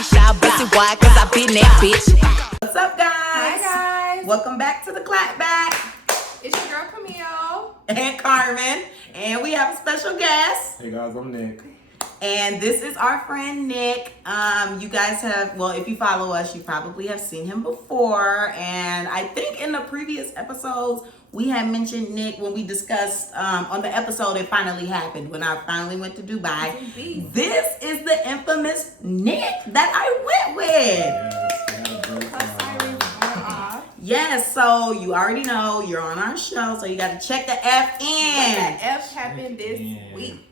ain't shy about it. Why? Cause I been that bitch. What's up, guys? Hi, guys. Welcome back to the Clapback. It's your girl, Camille. And Carmen. And we have a special guest. Hey guys, I'm Nick. And this is our friend Nick. You guys have, well, if you follow us, you probably have seen him before. And I think in the previous episodes, we had mentioned Nick when we discussed on the episode It Finally Happened, when I finally went to Dubai. This is the infamous Nick that I went with. Yes, so you already know you're on our show, so you got to check the F in. What the F happened this week?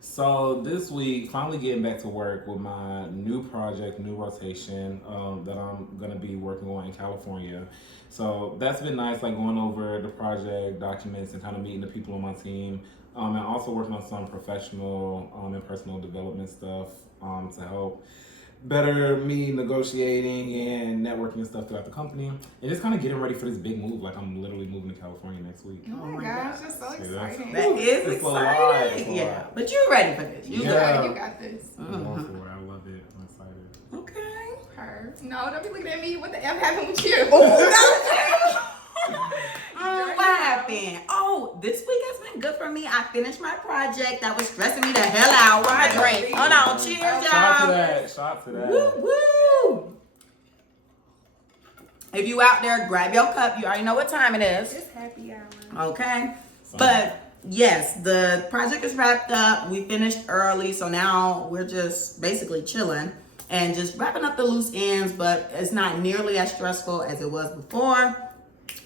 So this week, finally getting back to work with my new project, new rotation that I'm gonna be working on in California. So that's been nice, like going over the project documents and kind of meeting the people on my team, and also working on some professional and personal development stuff to help better me negotiating and networking and stuff throughout the company, and just kind of getting ready for this big move. Like I'm literally moving to California next week. Oh my gosh, that's so exciting. That is it's exciting. Yeah, but you're ready for this. You got this. I'm going for it. I love it. I'm excited. Okay. Her. No, don't be looking at me. What the F happened with you? What happened? Oh, this week has been good for me. I finished my project that was stressing me the hell out. What a drink. Hold on. Cheers, y'all. Shout to that. Woo, woo. If you out there, grab your cup. You already know what time it is. It's happy hour. Okay. But yes, the project is wrapped up. We finished early, so now we're just basically chilling and just wrapping up the loose ends, but it's not nearly as stressful as it was before.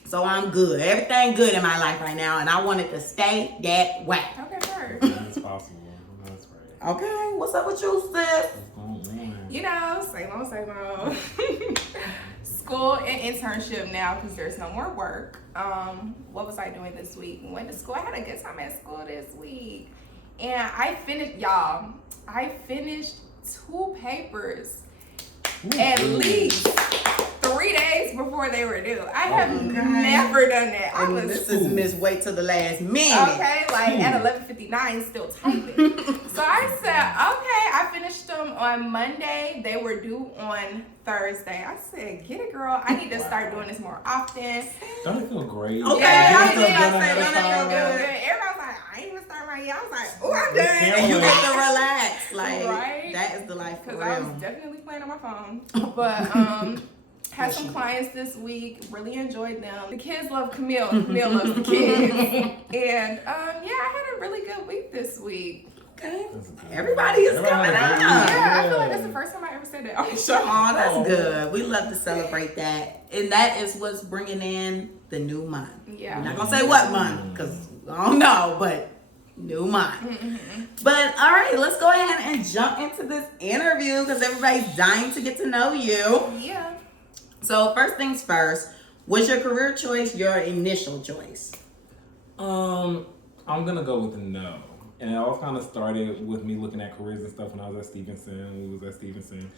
So I'm good. Everything good in my life right now, and I want it to stay that way. Okay, her. It's possible. That's right. Okay, what's up with you, sis? What's going on? You know, same old. School and internship now because there's no more work. What was I doing this week? Went to school. I had a good time at school this week. And I finished 2 papers at least 3 days before they were due. I have never done that. This is Miss Wait till the last minute. Okay, like at 11:59, still typing. So I said, okay, I finished them on Monday. They were due on Thursday. I said, get it, girl. I need to start doing this more often. Don't it feel great? Okay, Yeah, I did. I don't said, it don't feel it good? good? Everybody was like, I ain't even starting right yet. I was like, oh, I'm done. And you get to relax. Like, Right? that is the life for Because I was real. definitely playing on my phone. But had some clients this week. Really enjoyed them. The kids love Camille. Camille loves the kids. And I had a really good week this week. Okay. Everybody is coming out. Yeah, I feel like that's the first time I ever said that on the show. Oh, that's good. We love to celebrate that. And that is what's bringing in the new month. Yeah. I'm not going to say what month because I don't know, but new month. But all right, let's go ahead and jump into this interview because everybody's dying to get to know you. Yeah. So first things first, was your career choice your initial choice? I'm gonna go with no. And it all kind of started with me looking at careers and stuff when I was at Stevenson. We was at Stevenson.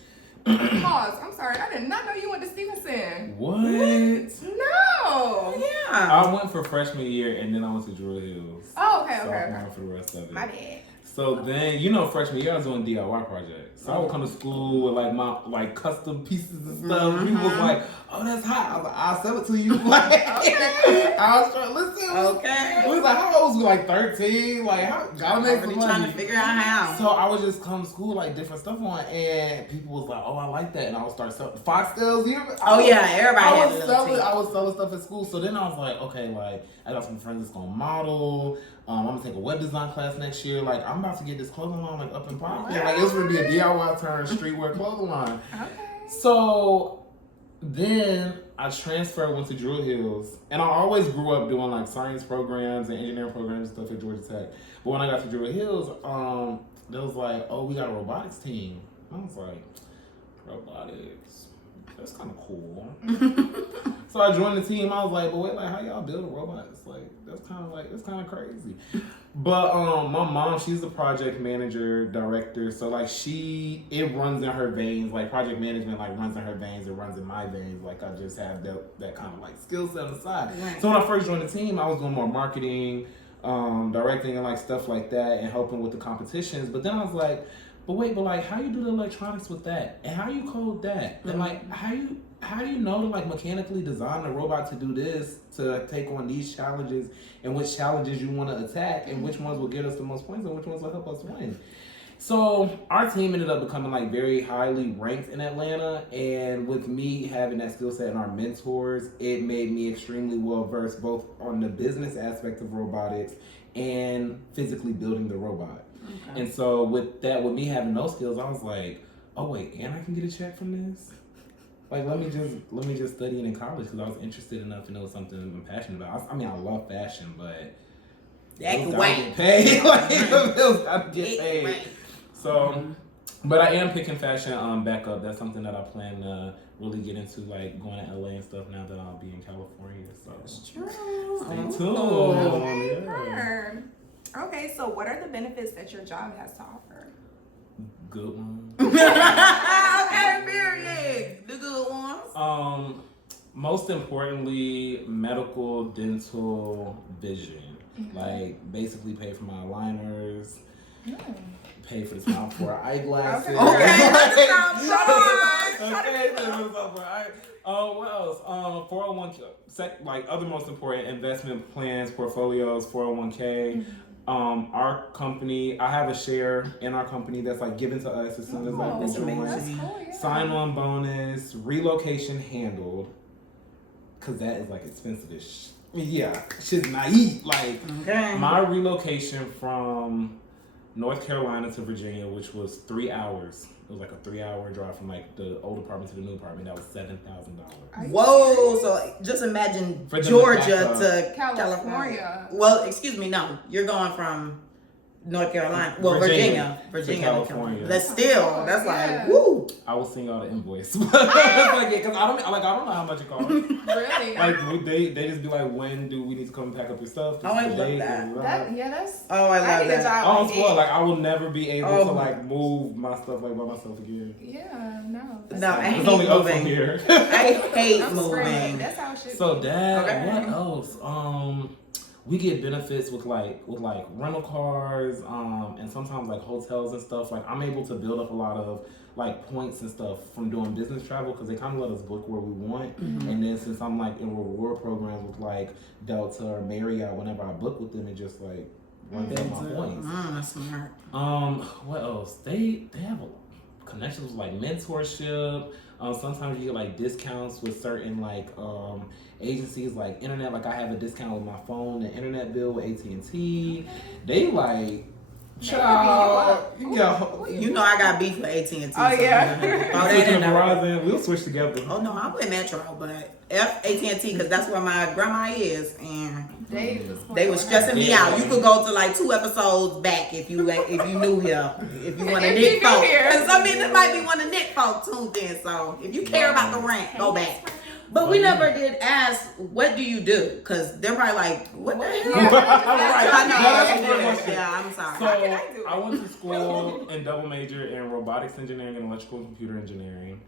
Pause. I'm sorry. I did not know you went to Stevenson. What? No. Yeah. I went for freshman year and then I went to Druid Hills. Oh, okay, So okay, I okay. went for the rest of it. My bad. So then, freshman year I was doing DIY projects. So I would come to school with like my custom pieces and stuff. People was like, "Oh, that's hot." I was like, "I'll sell it to you." I was trying to listen. Okay. It was like, how old was you? Like 13? Like, how gotta make some Really money. trying to figure out how. So I would just come to school like different stuff on, and people was like, "Oh, I like that," and I would start selling foxtails. Everybody had a little team. I was selling stuff at school. So then I was like, okay, like I got some friends that's gonna model. I'm gonna take a web design class next year. Like I'm about to get this clothing line like up and popping. Like it's gonna be a DIY turn streetwear clothing line. Okay. So then I transferred, went to Druid Hills, and I always grew up doing like science programs and engineering programs and stuff at Georgia Tech. But when I got to Druid Hills, they was like, "Oh, we got a robotics team." I was like, "Robotics? That's kind of cool." So I joined the team. I was like, "But wait, like, how y'all build robots? Like, that's kind of crazy." But my mom, she's the project manager, director. So like it runs in her veins. Like project management, like runs in her veins. It runs in my veins. Like I just have that kind of like skill set on the side. Right. So when I first joined the team, I was doing more marketing, directing, and like stuff like that, and helping with the competitions. But then I was like, but wait, but like, how you do the electronics with that, and how you code that, and like, how do you know to like mechanically design a robot to do this, to take on these challenges, and which challenges you want to attack, and which ones will get us the most points, and which ones will help us win. So our team ended up becoming like very highly ranked in Atlanta, and with me having that skill set and our mentors, it made me extremely well versed both on the business aspect of robotics and physically building the robot. Okay. And so with me having those skills, I was like, oh wait, and I can get a check from this? Like, let me just study it in college because I was interested enough to know something I'm passionate about. I mean, I love fashion, but that can wait. Paid. Like, bills gotta get paid. So, but I am picking fashion back up. That's something that I plan to really get into, like going to LA and stuff now that I'll be in California. So that's true. Stay tuned. Okay, yeah. Okay, so what are the benefits that your job has to offer? Good ones. Okay, period. The good ones. Most importantly, medical, dental, vision. Like basically pay for my aligners. Pay for the smile for eyeglasses. Okay. What else? 401k, like other most important investment plans, portfolios, 401k. Our company, I have a share in our company that's like given to us as soon as like we join. Cool, yeah. Sign-on bonus, relocation handled, cause that is like expensive-ish. Yeah, shit's naive. Like my relocation from North Carolina to Virginia, which was 3 hours. It was like a 3-hour drive from like the old apartment to the new apartment. That was $7,000. Whoa! So just imagine Georgia to California. Well, excuse me, no, you're going from North Carolina, Virginia to California. That's still, like, woo. I will send y'all the invoice, because I don't know how much it costs. Really? Like they just be like, when do we need to come and pack up your stuff? Oh, I love that. That's. Oh, I love that. Oh, it's well, like I will never be able to like move my stuff like by myself again. Yeah, no. No, I hate only up moving. from here. I hate moving. That's how it should be. So what else? We get benefits with like rental cars, and sometimes like hotels and stuff. Like I'm able to build up a lot of like points and stuff from doing business travel because they kind of let us book where we want. And then since I'm like in reward programs with like Delta or Marriott, whenever I book with them, it just like runs up my points. That's smart. What else? They have connections with like mentorship. Sometimes you get like discounts with certain like agencies like internet. Like I have a discount with my phone and internet bill with AT&T. They like, child, you know I got beef with AT&T. Oh yeah. Verizon. We'll switch together. Oh no, I'm with Metro, but AT&T because that's where my grandma is, and they was stressing me out. You could go to like 2 episodes back if you knew him, if you want to Nick folk. Because I mean, this might be one of Nick folk tuned in. So if you care about the rant, go back. But we never did ask, what do you do? Because they're probably like, what the hell? Yeah, I'm sorry. So I went to school and double major in robotics engineering and electrical and computer engineering.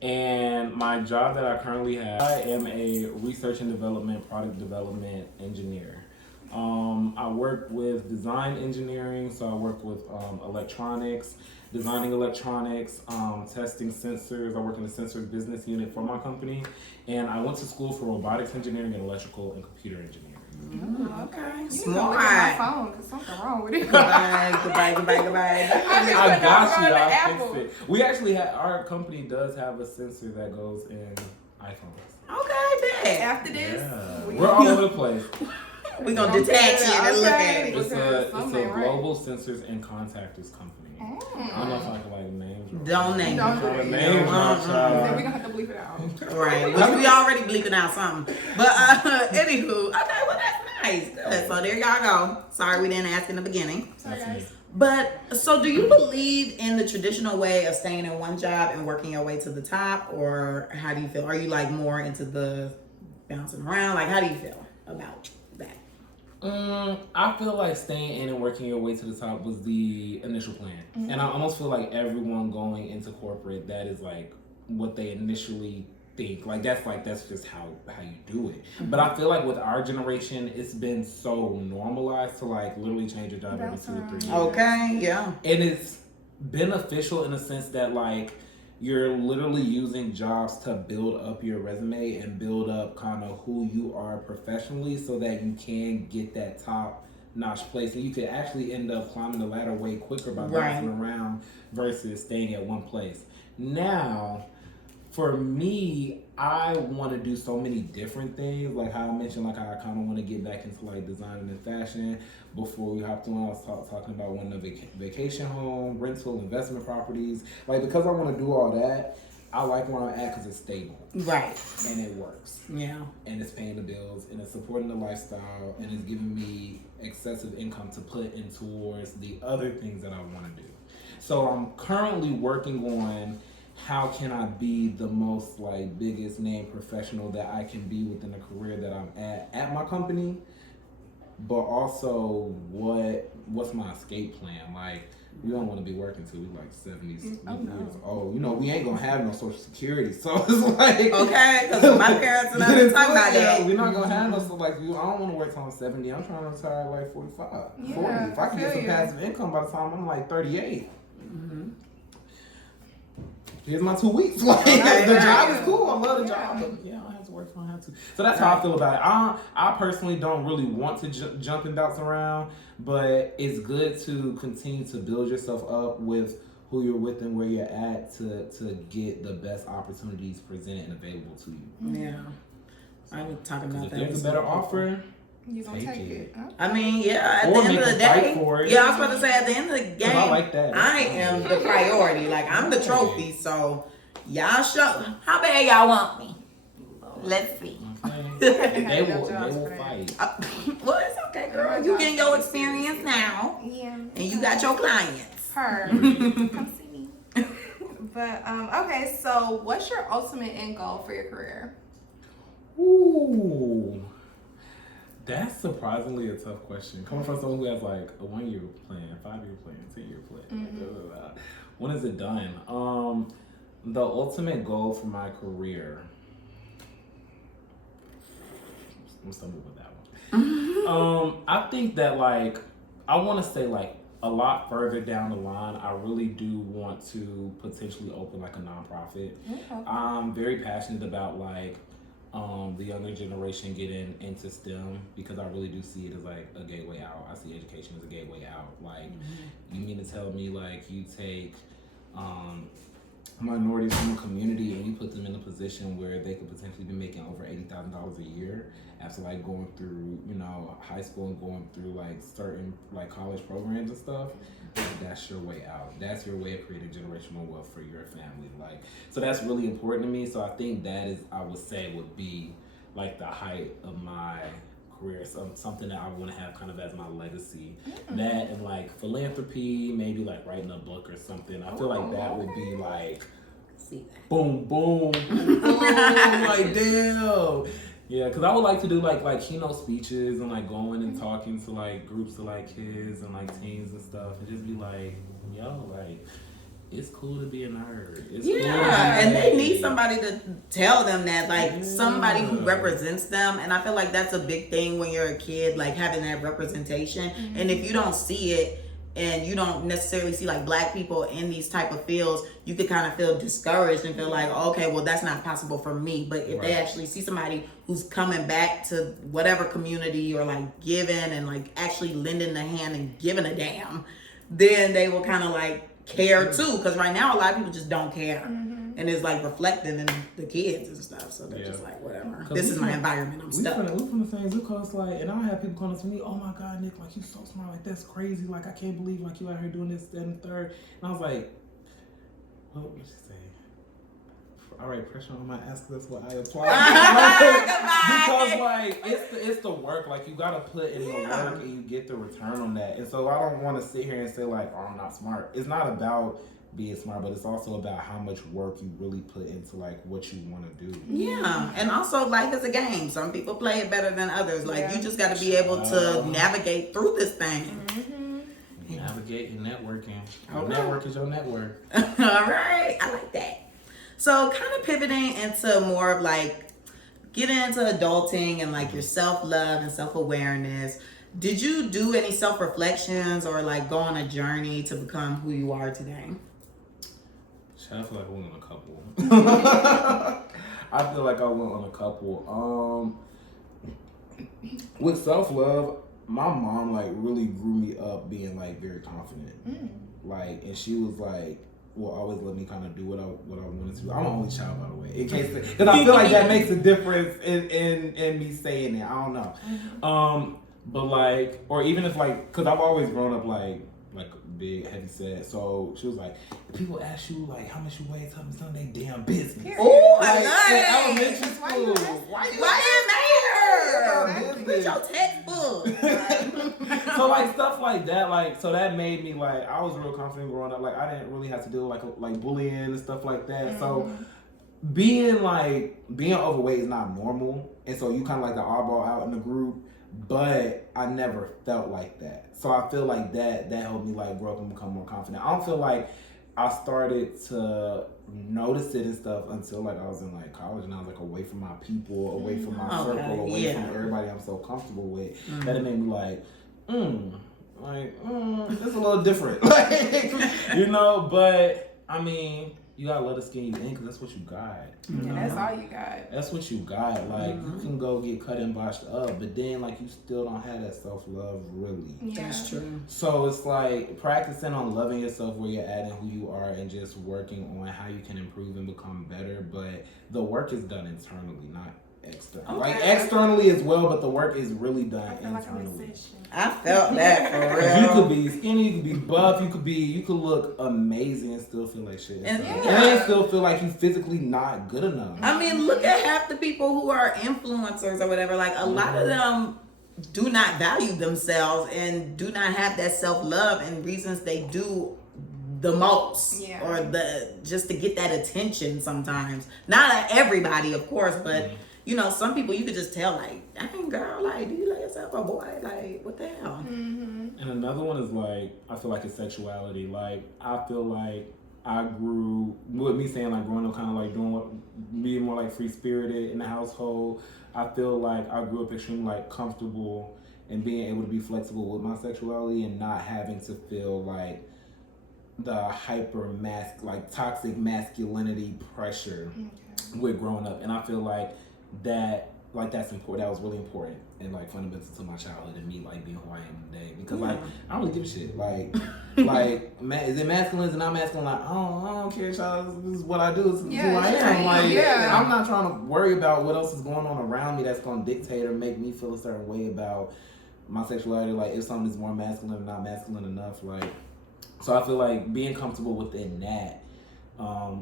And my job that I currently have, I am a research and development, product development engineer. I work with design engineering, so I work with electronics, designing electronics, testing sensors. I work in the sensors business unit for my company. And I went to school for robotics engineering and electrical and computer engineering. Okay. Smart. My phone, because something wrong with it. Goodbye. I got you. I fixed it. We actually our company does have a sensor that goes in iPhones. Okay, bet. After this, we're all over the place. We're going to detach it and look at it. It's a global sensors and contactors company. I don't know if I can like name drop. Don't name drop. Name drop. Then we're going to have to bleep it out. Right. Which we already bleeping out something. But anywho, okay, well that's nice. Good. So there y'all go. Sorry we didn't ask in the beginning. Sorry guys. But so do you believe in the traditional way of staying in one job and working your way to the top, or how do you feel? Are you like more into the bouncing around? Like how do you feel about that? I feel like staying in and working your way to the top was the initial plan. And I almost feel like everyone going into corporate, that is like what they initially think. Like that's just how you do it. But I feel like with our generation, it's been so normalized to like literally change your job every 2 or 3 years. Okay, yeah. And beneficial in the sense that like you're literally using jobs to build up your resume and build up kind of who you are professionally so that you can get that top notch place, and you could actually end up climbing the ladder way quicker by bouncing around versus staying at one place. Now, for me, I want to do so many different things. Like how I mentioned, like I kind of want to get back into like designing and fashion. Before we hopped on, I was talking about wanting a vacation home, rental, investment properties. Like because I want to do all that, I like where I'm at because it's stable. Right. And it works. Yeah. And it's paying the bills and it's supporting the lifestyle and it's giving me excessive income to put in towards the other things that I want to do. So I'm currently working on how can I be the most like biggest name professional that I can be within the career that I'm at my company, but also what's my escape plan? Like we don't want to be working till we like 70s years old. You know, we ain't gonna have no social security, so it's like okay, because my parents and I didn't talk about that. We're not gonna have no so like I don't want to work till I'm 70. I'm trying to retire at like 45, 40. If I can get some passive income by the time I'm like 38. Mm-hmm. Here's my 2 weeks. Like the job is cool. I love the job, but yeah, I have to work if I have to. So that's how I feel about it. I personally don't really want to jump and bounce around, but it's good to continue to build yourself up with who you're with and where you're at to get the best opportunities presented and available to you. Yeah, I was talking about that. If there's a better offer, you gonna take it. Okay. I mean, yeah, at the end of the day, yeah, I was about to say, at the end of the game, I like that. I am the priority. Like, I'm the trophy, so y'all show how bad y'all want me. Let's see. They will fight. Well, it's okay, girl. You getting your experience now. Yeah. And you got your clients. Come see me. But, okay, so what's your ultimate end goal for your career? Ooh. That's surprisingly a tough question. Coming from someone who has like a 1-year plan, 5-year plan, 10-year plan. Mm-hmm. When is it done? The ultimate goal for my career. I'm stumbling with that one. I think that like I want to say like a lot further down the line, I really do want to potentially open like a nonprofit. Okay. I'm very passionate about like the younger generation getting into STEM because I really do see it as like a gateway out. I see education as a gateway out. Like, you mean to tell me like you take minorities from a community and you put them in a position where they could potentially be making over $80,000 a year after like going through, you know, high school and going through like certain like college programs and stuff. That's your way out. That's your way of creating generational wealth for your family. Like, so that's really important to me. So I think that is, I would say, would be like the height of my career. So something that I want to have kind of as my legacy. That and like philanthropy, maybe like writing a book or something. I feel like that would be like, boom, boom, boom, like damn. Yeah, because I would like to do like keynote speeches and like going and talking to like groups of like kids and like teens and stuff and just be like, yo, like it's cool to be a nerd. It's cool and they need somebody to tell them that, like somebody who represents them. And I feel like that's a big thing when you're a kid, like having that representation. And if you don't see it and you don't necessarily see like black people in these type of fields, you could kind of feel discouraged and feel like, okay, well that's not possible for me. But if they actually see somebody who's coming back to whatever community or like giving and like actually lending a hand and giving a damn, then they will kind of like care too. Because right now a lot of people just don't care. And it's like reflecting in the kids and stuff. So they're just like, whatever. This is my environment. I'm stuck. We from the same zip code, like, and I'll have people calling to me, oh my God, Nick, like you so smart, like that's crazy, like I can't believe like you out here doing this, that, and the third. And I was like, what would you say? All right, pressure on my ass, that's what I apply. Because like it's the work, like you gotta put in the work and you get the return on that. And so I don't want to sit here and say like, oh, I'm not smart. It's not about being smart, but it's also about how much work you really put into like what you want to do. Yeah, and also life is a game. Some people play it better than others. Like you just got to be able to navigate through this thing. Navigate and networking. Your network is your network. All right, I like that. So kind of pivoting into more of like getting into adulting and like your self-love and self-awareness. Did you do any self-reflections or like go on a journey to become who you are today? I feel like I went on a couple. I feel like I went on a couple. With self-love, my mom like really grew me up being like very confident. Like, and she was like, will always let me kind of do what I wanted to. I'm an only child, by the way. In case, because I feel like that makes a difference in me saying it. I don't know. But like, or even if like, because I've always grown up like big, heavy set. So she was like, if people ask you like how much you weigh, tell them it's none of their damn business. Oh, like, I in elementary school. Why you read your textbook? So like stuff like that, like so that made me like I was real confident growing up. Like I didn't really have to deal with like bullying and stuff like that. So being overweight is not normal, and so you kind of like the oddball out in the group. But I never felt like that. So I feel like that helped me like grow up and become more confident. I don't feel like I started to notice it and stuff until like I was in like college and I was like away from my people, away from my circle, away from everybody I'm so comfortable with. That it made me like, it's a little different. Like, you know, but I mean, you gotta let the skin you in because that's what you got. And that's all you got. That's what you got. Like, you can go get cut and botched up, but then, like, you still don't have that self-love, really. Yeah. That's true. So, it's like practicing on loving yourself where you're at and who you are and just working on how you can improve and become better. But the work is done internally, not externally. Okay. Like, externally as well, but the work is really done internally. I felt that for real. You could be skinny, you could be buff, you could look amazing and still feel like shit. And still feel like you physically not good enough. I mean, look at half the people who are influencers or whatever. Like a lot of them do not value themselves and do not have that self-love, and reasons they do the most or just to get that attention sometimes. Not everybody, of course, but you know, some people you could just tell, like, dang girl, like, do you like yourself a boy? Like, what the hell? And another one is like, I feel like it's sexuality. Like, I feel like I grew, with me saying like growing up kind of like being more like free spirited in the household. I feel like I grew up extremely like comfortable and being able to be flexible with my sexuality and not having to feel like the toxic masculinity pressure with growing up. And I feel like that's important. That was really important and like fundamental to my childhood and me like being who I am today. Because like I don't really give a shit. Like is it masculine? Is it not masculine? Like I don't care, child. This is what I do. This is who I am. Like I'm not trying to worry about what else is going on around me that's gonna dictate or make me feel a certain way about my sexuality. Like if something is more masculine or not masculine enough. Like so I feel like being comfortable within that.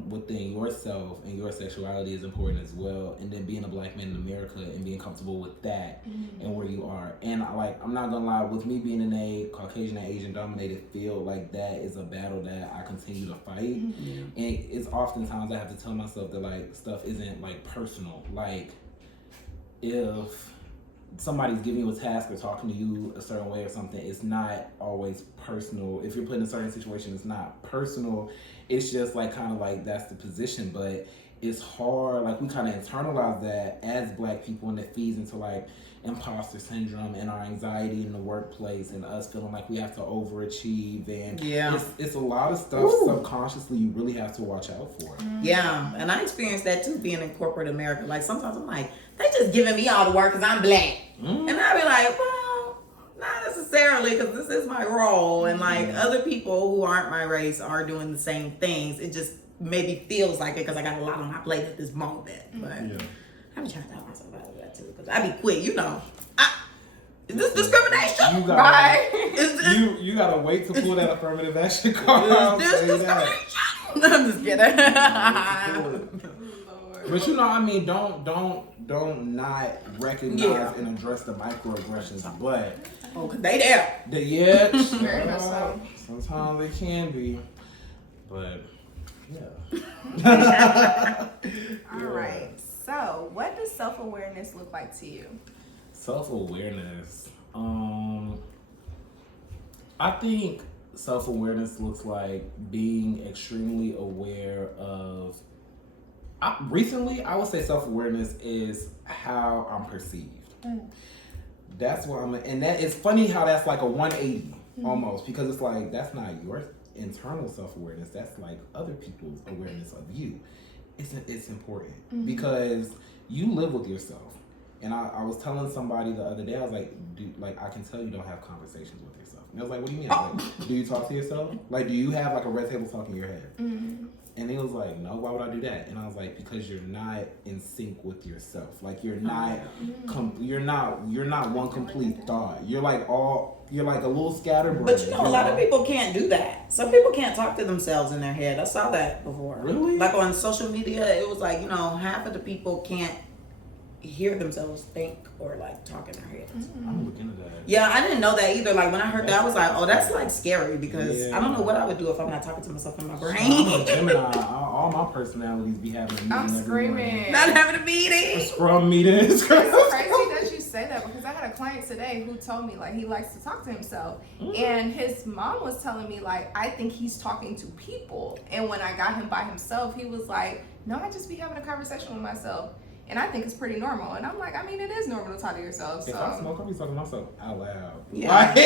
Within yourself and your sexuality is important as well, and then being a black man in America and being comfortable with that and where you are. And I'm not gonna lie, with me being in a Caucasian and Asian dominated field, like that is a battle that I continue to fight. And it's oftentimes I have to tell myself that like stuff isn't like personal. Like if somebody's giving you a task or talking to you a certain way or something, it's not always personal. If you're put in a certain situation, it's not personal. It's just like kind of like that's the position, but it's hard. Like we kind of internalize that as black people, and it feeds into like imposter syndrome and our anxiety in the workplace and us feeling like we have to overachieve, and it's a lot of stuff subconsciously you really have to watch out for. Yeah, and I experienced that too being in corporate America. Like sometimes I'm like, they just giving me all the work because I'm black. And I be like, well, not necessarily, because this is my role, and like other people who aren't my race are doing the same things. It just maybe feels like it because I got a lot on my plate at this moment. But I be trying to tell myself about that too, because I be quick, you know. Is this discrimination? You gotta wait to pull that affirmative action card. Is this discrimination? I'm just kidding. But you know, I mean, don't not recognize and address the microaggressions, but they there. Sometimes it can be, but All right. So, what does self-awareness look like to you? Self-awareness. I think self-awareness looks like being extremely aware of. Recently, I would say self-awareness is how I'm perceived. that's what and that it's funny how that's like a 180 almost, because it's like that's not your internal self-awareness, that's like other people's awareness of you. It's important because you live with yourself. And I was telling somebody the other day, I was like, dude, like, I can tell you don't have conversations with yourself. And I was like, what do you mean? Like, do you talk to yourself? Like, do you have like a red table talk in your head? And he was like, no, why would I do that? And I was like, because you're not in sync with yourself. Like, you're not, you're not one complete thought. You're like a little scatterbrain. But you know, a lot of people can't do that. Some people can't talk to themselves in their head. I saw that before. Really? Like on social media, it was like, you know, half of the people can't hear themselves think or like talk in their heads. I'm looking at that. Yeah, I didn't know that either. Like when I heard that, I was like, oh, that's like scary, because I don't know what I would do if I'm not talking to myself in my brain. I'm a Gemini. All my personalities be having a meeting. I'm screaming. Not having a meeting. A scrum meeting. It's crazy that you say that, because I had a client today who told me like he likes to talk to himself, and his mom was telling me like, I think he's talking to people, and when I got him by himself, he was like, no, I just be having a conversation with myself. And I think it's pretty normal. And I'm like, I mean, it is normal to talk to yourself. So. If I smoke, I'll be talking to myself out loud. Yeah. Like,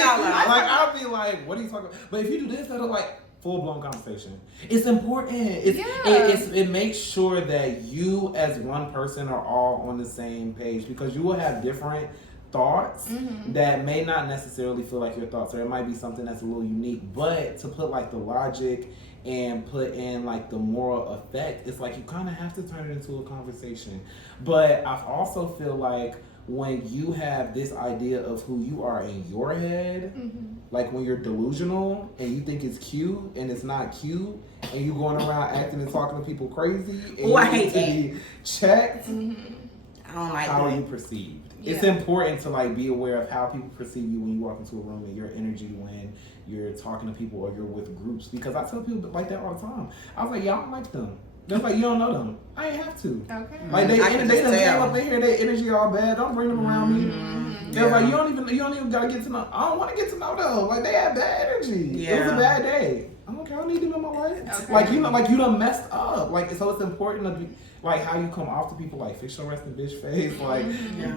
out loud. like, I'll be like, what are you talking about? But if you do this, that'll like full-blown conversation. It's important. It makes sure that you as one person are all on the same page, because you will have different thoughts that may not necessarily feel like your thoughts, or it might be something that's a little unique, but to put like the logic and put in like the moral effect, it's like you kind of have to turn it into a conversation. But I also feel like when you have this idea of who you are in your head, like when you're delusional and you think it's cute and it's not cute, and you going around acting and talking to people crazy, and you need to be checked. I don't like how that. are you perceived? It's important to like be aware of how people perceive you when you walk into a room, and your energy when you're talking to people or you're with groups. Because I tell people like that all the time. I was like, y'all don't like them. They're like, you don't know them. I ain't have to. Okay. Like they done came up in here, their energy all bad. Don't bring them around me. They're like, you don't even gotta get to know. I don't want to get to know them. Like they had bad energy. It was a bad day. I don't care. I don't need them in my life. Okay. Like you know, like you done messed up. Like so, it's important to be like how you come off to people. Like fix your resting bitch face. Like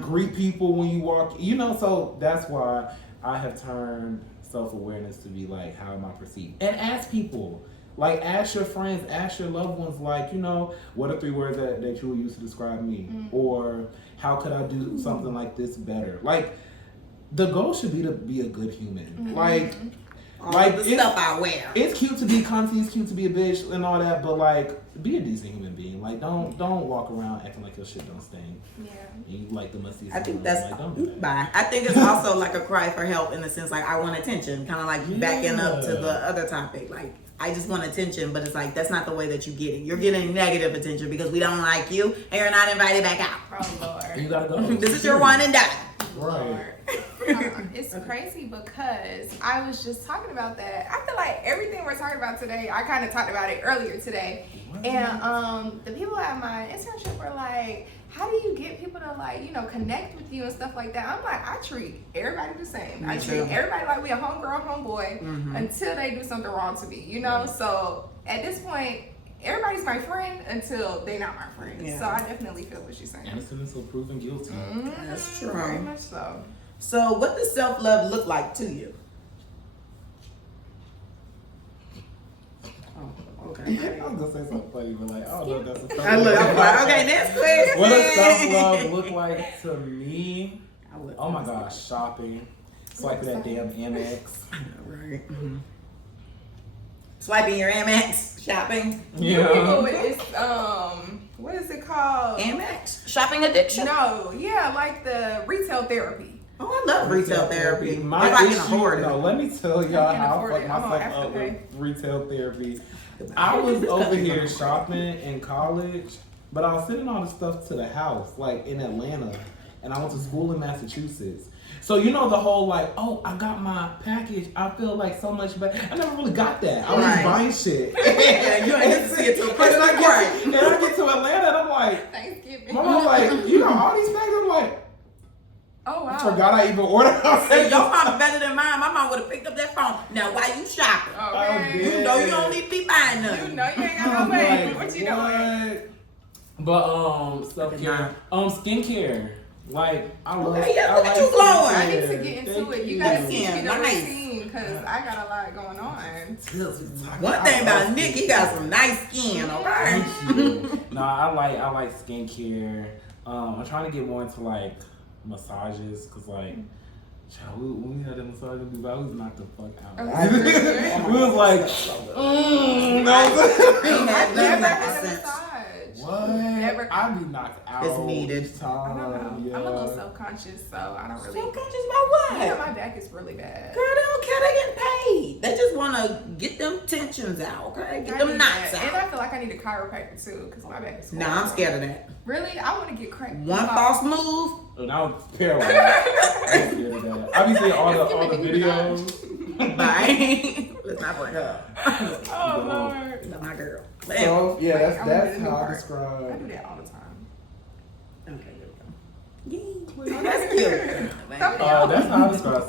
greet people when you walk. You know, so that's why I have turned self-awareness to be like, how am I perceived? And ask people. Like, ask your friends, ask your loved ones, like, you know, what are 3 words that you would use to describe me? Or how could I do something like this better? Like, the goal should be to be a good human. Like the stuff I wear. It's cute to be cunty, it's cute to be a bitch and all that, but like, be a decent human being. Like, don't walk around acting like your shit don't stink. Yeah. And you like the musty. I think that's like, don't do that. bye. I think it's also like a cry for help in the sense like I want attention, kind of like backing up to the other topic. Like I just want attention, but it's like that's not the way that you get it. You're getting negative attention because we don't like you and you're not invited back out. Oh Lord. You gotta go. This is your one and done. Right. It's crazy because I was just talking about that. I feel like everything we're talking about today, I kind of talked about it earlier today. And the people at my internship were like, how do you get people to like, you know, connect with you and stuff like that? I'm like, I treat everybody the same. I treat everybody like we a homegirl, homeboy until they do something wrong to me, you know? So at this point, everybody's my friend until they're not my friend. Yeah. So I definitely feel what she's saying. Innocent until proven guilty. That's true. Very much so. So what does self-love look like to you? Oh, okay. I was gonna say something funny, but like, I don't know if that's a I look, I'm like, okay, next question. What does self-love look like to me? Oh my gosh, shopping. Swiping that damn Amex. Right. Swiping your Amex, shopping. Yeah. It's what is it called? Amex? Shopping addiction? No, yeah, like the retail therapy. Oh, I love retail therapy. My if I can issue, afford it. No, let me tell y'all how I fucked it. myself up with retail therapy. I was over here shopping in college, but I was sending all the stuff to the house, like in Atlanta, and I went to school in Massachusetts. So you know the whole like, oh, I got my package. I feel like so much better. I never really got that. I was just buying shit. Yeah, you ain't get to see it till Christmas. And I get to Atlanta and I'm like, Thanksgiving. my mom's like, you got all these bags? I'm like, oh wow. I forgot I even ordered. Your mom better than mine. My mom would have picked up that phone. Now why you shopping? Okay. You know you don't need to be buying nothing. You know you ain't got no way. Like, what you doing? But self-care. Skincare. Like, I love. Okay, yeah, I look at you glowing. I need to get into it. You gotta teach me the Nice. routine because I got a lot going on. One thing about Nick, he got some nice skin, okay? No, I like skincare. I'm trying to get more into like massages because like. Child, when we had that massage in Dubai, we was knocked the fuck out. Okay. We was like, I've never had a massage. What? Never. I be knocked out. It's needed. I don't know. Yeah. I'm a little self-conscious, so I don't really. Self-conscious about what? Yeah, my back is really bad. Girl, they don't care. They getting paid. They just want to get them tensions out, okay? Get them knots And I out. feel like I need a chiropractor too, because my back is. Nah, I'm scared of that. Really? I want to get cracked. One false move. And I was paralyzed. I'm scared of that. I be seeing all the videos. Bye. Let's not break up. Oh Lord. That's my girl. So yeah, Like, I'm that's gonna how I do I describe. do that all the time. Okay, there we go. Yay. Oh, that's cute. That's how I describe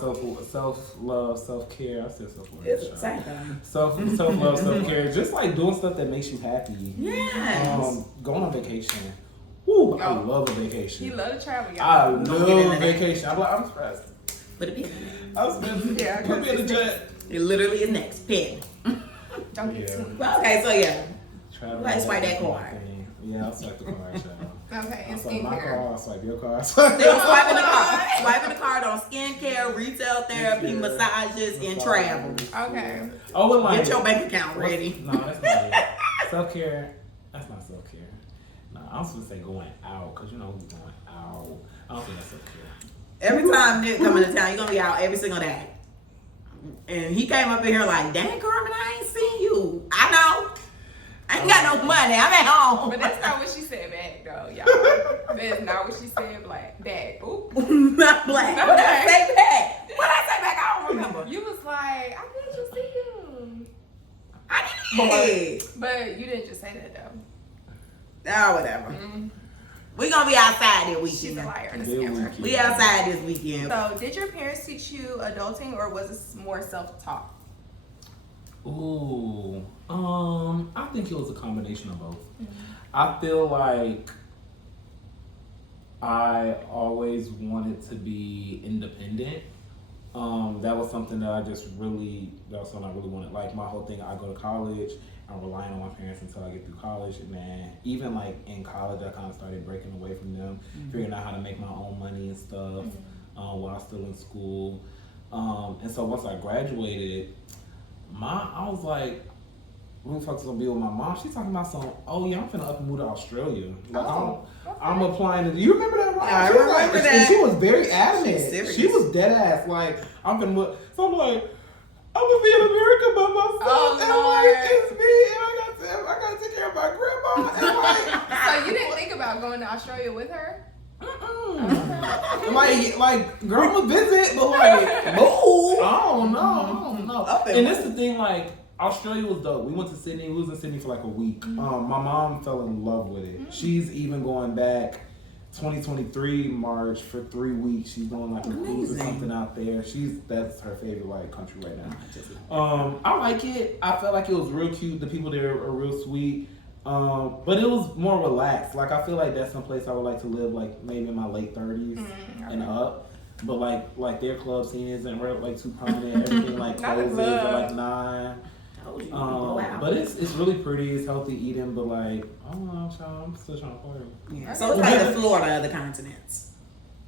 self-love, self-care. I said self-love. It's the same thing. Self-love, self-care. Just like doing stuff that makes you happy. Yes. Going on vacation. Woo, I Oh. love a vacation. He love to travel, I y'all. love vacation. I'm stressed. Put a pin in it. I was spending. Yeah, Put me in the jet. It literally is next. Pin. Don't get Yeah. too. Well, okay, so yeah. Travel. Like, swipe that card. Yeah, I'll swipe the card, child. Okay, I'll and swipe my skincare. card, I'll swipe your card. Still swiping the card. Swiping the card on skincare, retail therapy, massages, and travel. Okay. Oh, what line? Get your bank account ready. No, that's not it. Self-care, that's not self-care. No, I was gonna say going out, because you know who's going out. I don't think that's self-care. Every time Nick come into town, you're gonna be out every single day. And he came up in here like, dang, Carmen, I ain't seen you. I know. I ain't got no money. I'm at home. But that's not what she said back, though, y'all. That's not what she said back. Oop. Not black. Not What I black. say back? What I say back? I don't remember. You was like, I didn't just see you. I did. But you didn't just say that, though. Oh, whatever. Mm. We gonna be outside this She's a weekend. liar and a Good scammer. weekend. We outside this weekend. So, did your parents teach you adulting, or was it more self-taught? Ooh, I think it was a combination of both. I feel like I always wanted to be independent. That was something that I just really, that's something I really wanted. Like my whole thing, I go to college, I'm relying on my parents until I get through college. And then even like in college, I kind of started breaking away from them, figuring out how to make my own money and stuff while I was still in school. And so once I graduated, I was like, who the fuck's gonna be with my mom? She's talking about some, oh yeah, I'm finna up and move to Australia. Like, I'm applying to, you remember that, right? I She was remember like, that. And she was very adamant. She's serious. She was dead ass, like, I'm finna move. So I'm like, I'm gonna be in America by myself. Oh, and Lord. like, it's me, and I gotta take care of my grandma. And like, So, you didn't think about going to Australia with her? like, girl, I'm a visit, but like, Move. I don't know. Up and And that's the thing, like, Australia was dope. We went to Sydney. We was in Sydney for like a week. My mom fell in love with it. She's even going back 2023 March for 3 weeks. She's doing like a cruise or something out there. That's her favorite like country right now. I like it. I felt like it was real cute. The people there are real sweet. But it was more relaxed. Like I feel like that's some place I would like to live, like maybe in my late 30s and up. But like their club scene isn't like too permanent. Everything like Not a closes at club. like 9. Wow. But it's really pretty. It's healthy eating. But like I don't know, child. I'm still trying to party. Yeah. So it's like the Florida of the continents.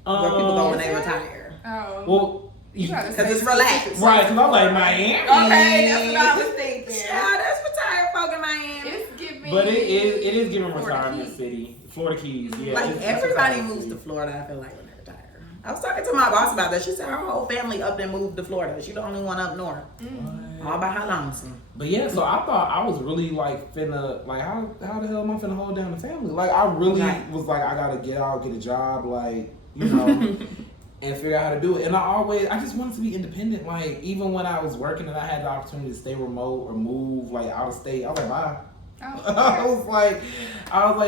Where people go when they retire. Oh. Well, You gotta Because say it's relaxed. right? Because I'm like Miami. Okay, that's what I was thinking. Yeah, that's retired folk in Miami. It's giving. But it is giving Florida retirement Keys. city. Florida Keys. Yeah. Like it's everybody retirement moves city. to Florida, I feel like, when they retire. I was talking to my boss about that. She said her whole family up and moved to Florida. She the only one up north. All by her lonesome. But yeah, so I thought I was really like finna, like how the hell am I finna hold down the family? Like I really was like, I gotta get out, get a job, like, you know, and figure out how to do it. And I just wanted to be independent. Like even when I was working and I had the opportunity to stay remote or move like out of state, I was like, bye. I was like,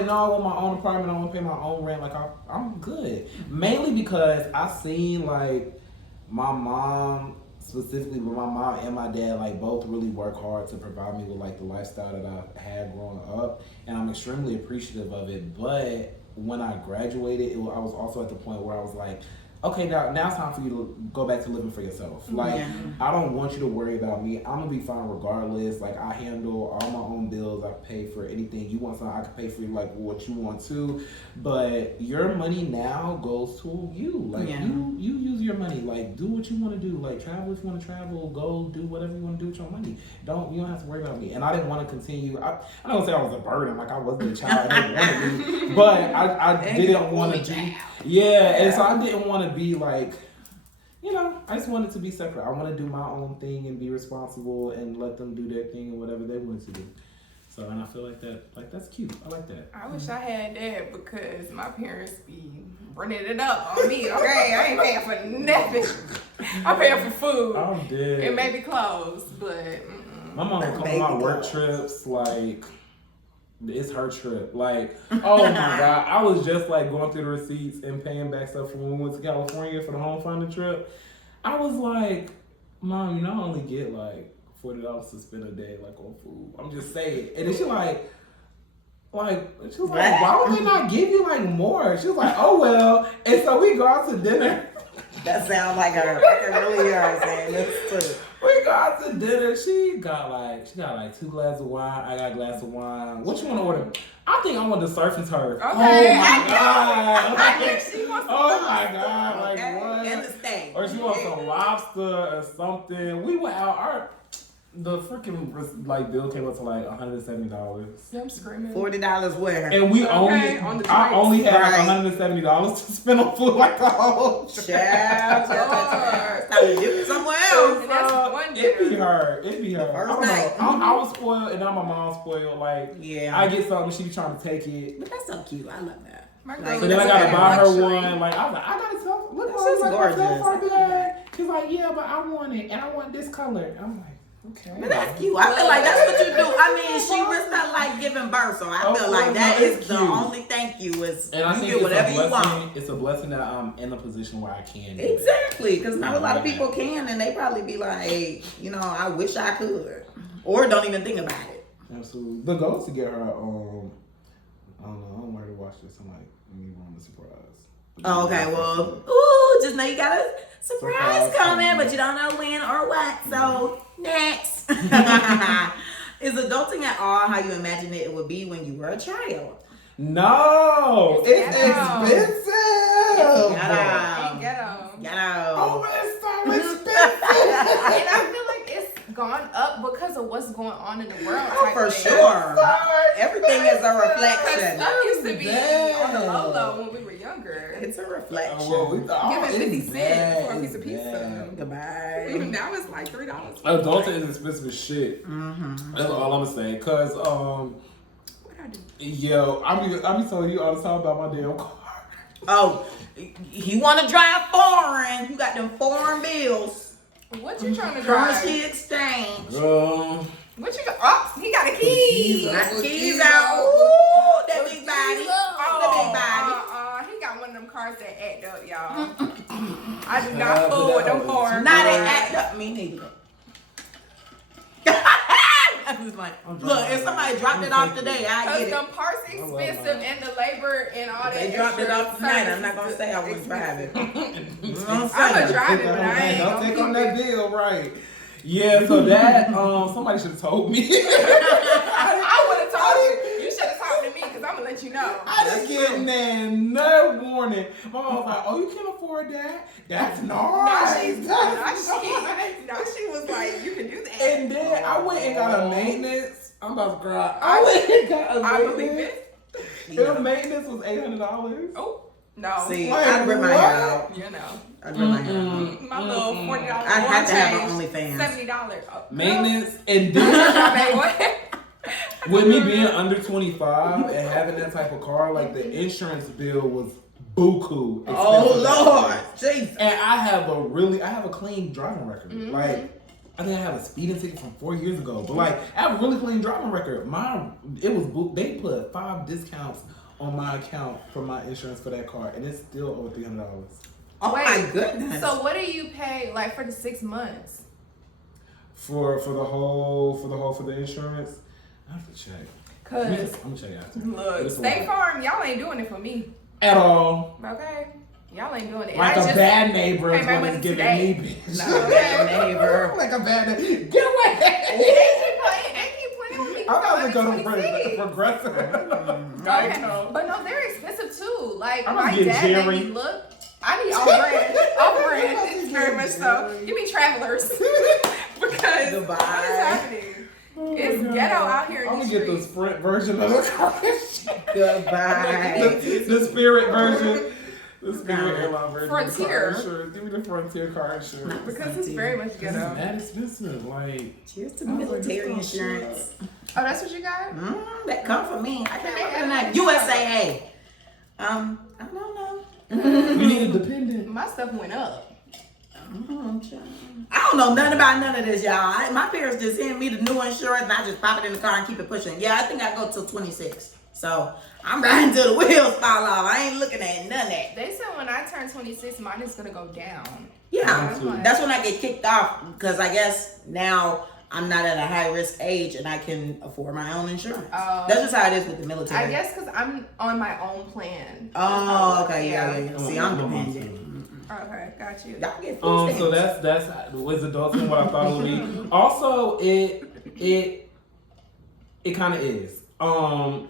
no, I want my own apartment. I want to pay my own rent. Like I'm good. Mainly because I seen like my mom specifically, but my mom and my dad like both really work hard to provide me with like the lifestyle that I had growing up, and I'm extremely appreciative of it. But when I graduated, I was also at the point where I was like, okay, now it's time for you to go back to living for yourself. Like, I don't want you to worry about me. I'm gonna be fine regardless. Like, I handle all my own bills. I pay for anything you want. Something I can pay for like what you want to. But your money now goes to you. Like, you use your money. Like, do what you want to do. Like, travel if you want to travel. Go do whatever you want to do with your money. You don't have to worry about me. And I didn't want to continue. I don't say I was a burden. Like, I wasn't a child. I didn't want to be. But I didn't want to be. Yeah, and so I didn't want to be like, you know, I just wanted to be separate. I want to do my own thing and be responsible and let them do their thing and whatever they wanted to do. So, and I feel like that's cute. I like that. I wish I had that because my parents be running it up on me. Okay, I ain't paying for nothing. I'm paying for food. I'm dead. And maybe clothes, but my mom would come on my work trips like. It's her trip. Like, oh my God. I was just like going through the receipts and paying back stuff from when we went to California for the home funding trip. I was like, Mom, you know, I only get like $40 to spend a day like on food. I'm just saying. And then she was like, why would they not give you like more? She was like, oh well. And so we go out to dinner. That sounds like her. I can really hear her saying this too. We go out to dinner. She got like 2 glasses of wine. I got a glass of wine. What you want to order? I think I want the surf and turf. Okay. Oh my God. I guess she wants oh my God. Like what? And the steak. Or she wants some lobster or something. We went out. The freaking like bill came up to like $170. I'm screaming. $40 where? And we I only had like $170 to spend on food like the whole trip. Child, time to dip somewhere else. And that's one It'd be dinner. her. I don't night. know. I was spoiled, and now my mom's spoiled. Like, I get something, she be trying to take it. But that's so cute. I love that. Like, So then I gotta buy her one. Like, I was like, I gotta tell. Look, That's just gorgeous. She's like, yeah, but I want it, and I want this color. I'm like. Okay. But that's cute. I feel like that's what you do. I mean, she risked her life giving birth, so I feel like that is the only thank you is and I think you do whatever you want. It's a blessing that I'm in a position where I can do exactly, because not a lot of people can, and they probably be like, you know, I wish I could, or don't even think about it. Absolutely. The goal is to get her. I don't know. I don't want her to watch this. I'm like, me want the surprise. Oh, okay, well, just know you got a surprise coming, but you don't know when or what. So next, is adulting at all how you imagined it would be when you were a child? No, it's expensive. Ghetto. Oh, it's so expensive. And I feel like it's gone up because of what's going on in the world. Oh, for sure. Everything is a reflection. Stuff used to be on the low when we were younger. It's a reflection. Giving 50 cents for a piece of pizza. Goodbye. Even now it's like $3. Adulting is expensive as shit. That's all I'm gonna say. Cause yo, I be telling you all the time about my damn car. Oh, you want to drive foreign? You got them foreign bills. What you trying to drive? Currency exchange. What you got? Oh, he got a key. Got the keys out. Ooh, that big body. That big body. He got one of them cars that act up, y'all. I do not fool with them cars. Not they act up. Me neither. I was like, look, if somebody dropped it off today, I get it. Because the parts expensive and the labor and all that. They dropped it off tonight. I'm not gonna say I wouldn't drive it. I'm gonna drive it, but I ain't Don't gonna take on that bill, right? Yeah, so that somebody should have told me. I would have told you. You should have talked to me because I'm gonna let you know. I didn't get no warning. My mom was like, "Oh, you can't afford that? That's nice." No, she was like, "You can do that." And then I went and got a maintenance. I'm about to cry. I went and got a maintenance. I believe it. The maintenance was $800. Oh. No. See, I'd rip my hair out. You know. I'd rip my hair out. My little $40. I'd have to have an OnlyFans. $70. Oh, Maintenance and then what? with me being under 25 and having that type of car, like the insurance bill was buku. Oh Lord, Jesus! And I have a clean driving record. Like I think I have a speeding ticket from 4 years ago, but like I have a really clean driving record. They put 5 discounts on my account for my insurance for that car, and it's still over $300. Oh my goodness! So what do you pay like for the 6 months? For the insurance, I have to check. Cause I'm gonna check it out. look, State Farm, y'all ain't doing it for me. At all. Okay. Y'all ain't doing it. Like a bad neighbor is what it's giving me, bitch. Not a bad neighbor. Like a bad neighbor. Get away! They keep playing with me. I'm about to go to 26. Progressive. Okay. But no, they're expensive too. Like I'm my gonna get dad made Jerry. me look. I need all brand. All brand. It's very much so. Give me Travelers. Because Goodbye. what is happening? It's ghetto out here in I'm the gonna get the streets. Sprint version of the car. Goodbye. the Spirit version. The Spirit airline version. Frontier. Of the car insurance. Give me the Frontier car insurance. Because it's very much It's ghetto. that expensive. Like, Cheers to military insurance. Oh, that's what you got? That come from me. I can't remember that. USAA. I don't know. we need a dependent. My stuff went up. I don't know nothing about none of this, y'all. My parents just send me the new insurance and I just pop it in the car and keep it pushing. Yeah, I think I go till 26. So I'm riding till the wheels fall off. I ain't looking at none of that. They said when I turn 26, mine is gonna go down. Yeah, Mine too. that's when I get kicked off because I guess now I'm not at a high risk age and I can afford my own insurance. That's just how it is with the military. I guess because I'm on my own plan. Oh, okay, yeah. See, I'm dependent. Okay, got you. Y'all get So that's was adulting what I thought it would be. Also, it kind of is. Okay.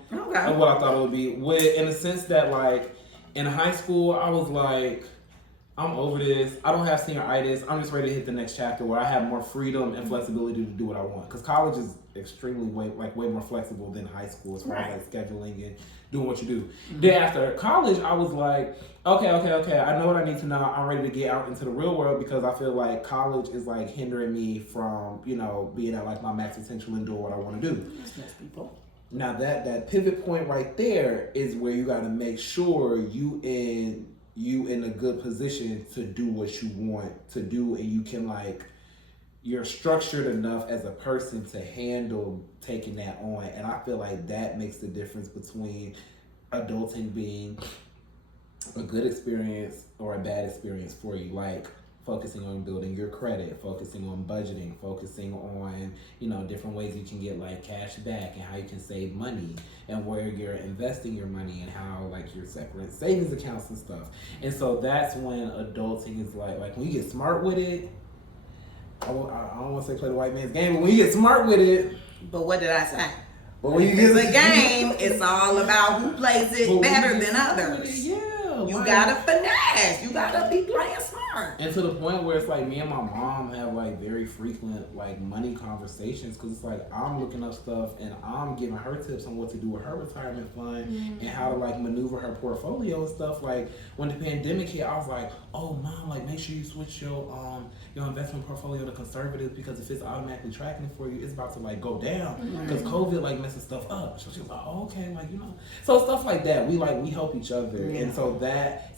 What I thought it would be, in the sense that like in high school I was like, I'm over this. I don't have senioritis. I'm just ready to hit the next chapter where I have more freedom and flexibility to do what I want. Because college is extremely way more flexible than high school as far as like scheduling and doing what you do. Mm-hmm. Then after college, I was like, okay. I know what I need to know. I'm ready to get out into the real world because I feel like college is like hindering me from, being at like my max potential and doing what I want to do. People. Now that pivot point right there is where you got to make sure you in a good position to do what you want to do, and you can you're structured enough as a person to handle taking that on. And I feel like that makes the difference between adulting being a good experience or a bad experience for you. Like focusing on building your credit, focusing on budgeting, focusing on, different ways you can get cash back and how you can save money and where you're investing your money and how your separate savings accounts and stuff. And so that's when adulting is like when you get smart with it. I don't want to say play the white man's game, but when you get smart with it. But what did I say? But when you get the game, it's all about who plays it better than others. You gotta finesse. You gotta be playing smart. And to the point where it's me and my mom have very frequent money conversations because it's I'm looking up stuff and I'm giving her tips on what to do with her retirement fund and how to maneuver her portfolio and stuff. When the pandemic hit, I was like, oh mom, make sure you switch your investment portfolio to conservative because if it's automatically tracking for you, it's about to go down because COVID messes stuff up. So she was like, oh, okay, so stuff like that. We help each other, and so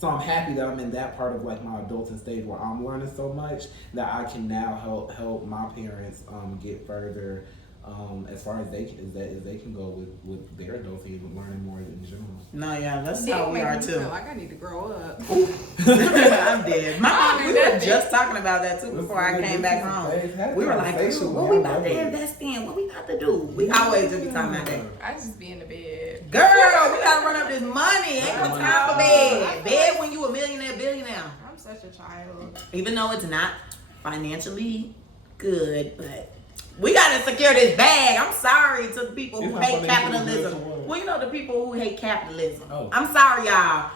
I'm happy that I'm in that part of my adulting stage where I'm learning so much that I can now help my parents get further as far as they can go with their adulting and learning more in general. No, yeah, that's how we are too. Feel I need to grow up. I'm dead. We were just talking about that too before I came back home. We were like, what we about to invest in? What we about to do? We always just be talking about that. I just be in the bed. Girl, we gotta run up this money. Ain't no time for bed. Bed when you a millionaire, billionaire. I'm such a child. Even though it's not financially good, but we gotta secure this bag. I'm sorry to the people who hate capitalism. Well, the people who hate capitalism. Oh. I'm sorry, y'all.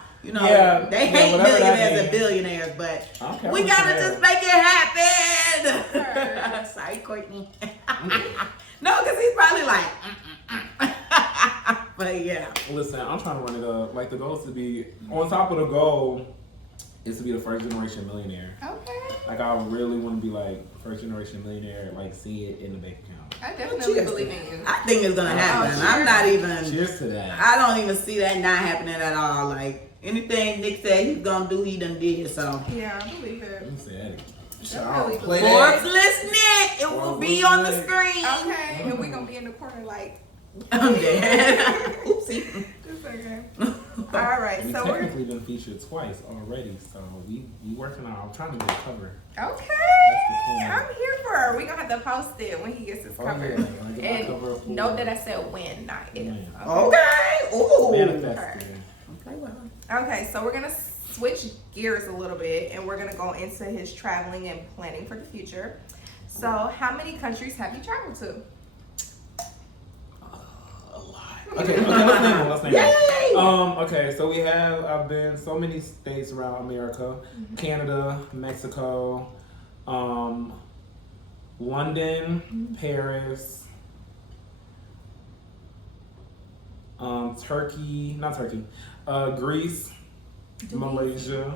They hate millionaires and billionaires, but we gotta just make it happen. Sorry, Courtney. No, because he's probably but yeah. Listen, I'm trying to run it up. The goal is to be on top of the goal is to be the first generation millionaire. Okay. I really want to be first generation millionaire, see it in the bank account. I definitely believe in you. I think it's gonna happen. I'm not even. Cheers to that. I don't even see that not happening at all. Anything Nick said he's gonna do, he done did. So yeah, I believe it. Let me say that. forbslistnick. It will be on the screen. Okay, and we're gonna be in the corner I'm dead. Oopsie. Just okay. All right, We've so technically been featured twice already, so we working on. I'm trying to get a cover. Okay, I'm here for sure. We're going to have to post it when he gets his cover. Yeah. When I get my cover And full. note that I said when, not if. Yeah. Okay. Ooh. Manifesting. Okay, well. Okay, so we're going to switch gears a little bit, and we're going to go into his traveling and planning for the future. So, how many countries have you traveled to? A lot. Okay, let's name Yay! them. Okay, so I've been so many states around America, Canada, Mexico, London, Paris, Greece, Malaysia.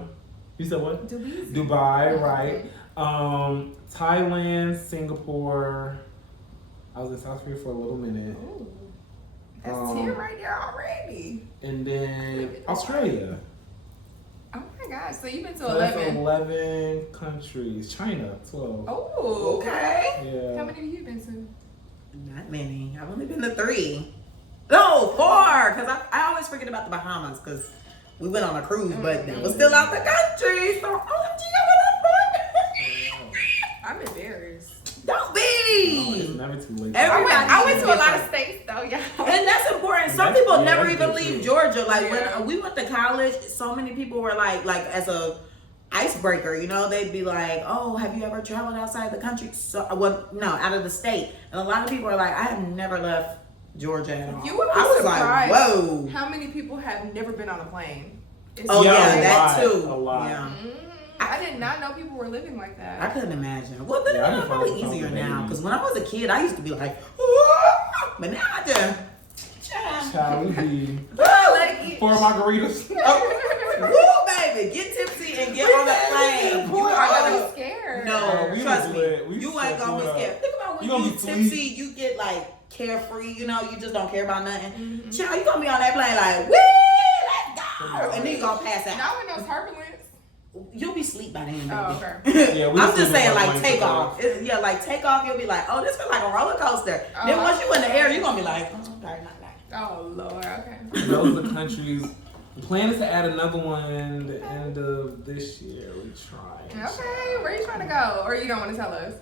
You said what? Dubai, right? Thailand, Singapore. I was in South Korea for a little minute. Ooh, that's 10 right there already. And then Australia. Oh my gosh, so you've been to So that's 11. 11 countries. China, 12. Oh, Okay. Yeah. How many have you been to? Not many. I've only been to 3. No, 4. Because I always forget about the Bahamas because we went on a cruise, but that was still out the country. So, OMG, I'm embarrassed. don't be. It's never too late. I went to a lot of states though, yeah. And that's important. Some That's- people yeah, never that's even good leave too. Georgia. Like Yeah. when we went to college, so many people were like as a icebreaker, you know, they'd be like, "Oh, have you ever traveled outside the country?" So, out of the state. And a lot of people are like, "I have never left Georgia at all." You would be I was surprised like, "Whoa." how many people have never been on a plane. It's Oh Yeah, yeah, a that lot, too. a lot. Yeah. I did not know people were living like I that. couldn't imagine. Well, then Yeah, I it's didn't probably follow easier some now. babies. Because when I was a kid, I used to be like, "Whoa," but now I just, Child, we be Let it 4 margaritas. woo, baby, get tipsy and get on the plane. You are I'm gonna scared. No, we trust was me. lit. We You ain't gonna be fucked scared. up. Think about when You gonna you be tipsy, sleep. you get like carefree, you know, you just don't care about nothing. Mm-hmm. Child, you gonna be on that plane like, wee, let's go. And then you gonna pass out. Not when there's turbulence. You'll be asleep by then, baby. Oh, okay. Yeah, we I'm was just sleeping saying, on like, planes take sometimes. off. Yeah, like, take off, you'll be like, oh, this feels like a roller coaster. Then once you in the air, you're gonna be like, oh, okay, not that. Oh Lord, okay. Those are the countries. The plan is to add another one the end of this year. We trying. Okay, where are you trying to go? Or you don't want to tell us?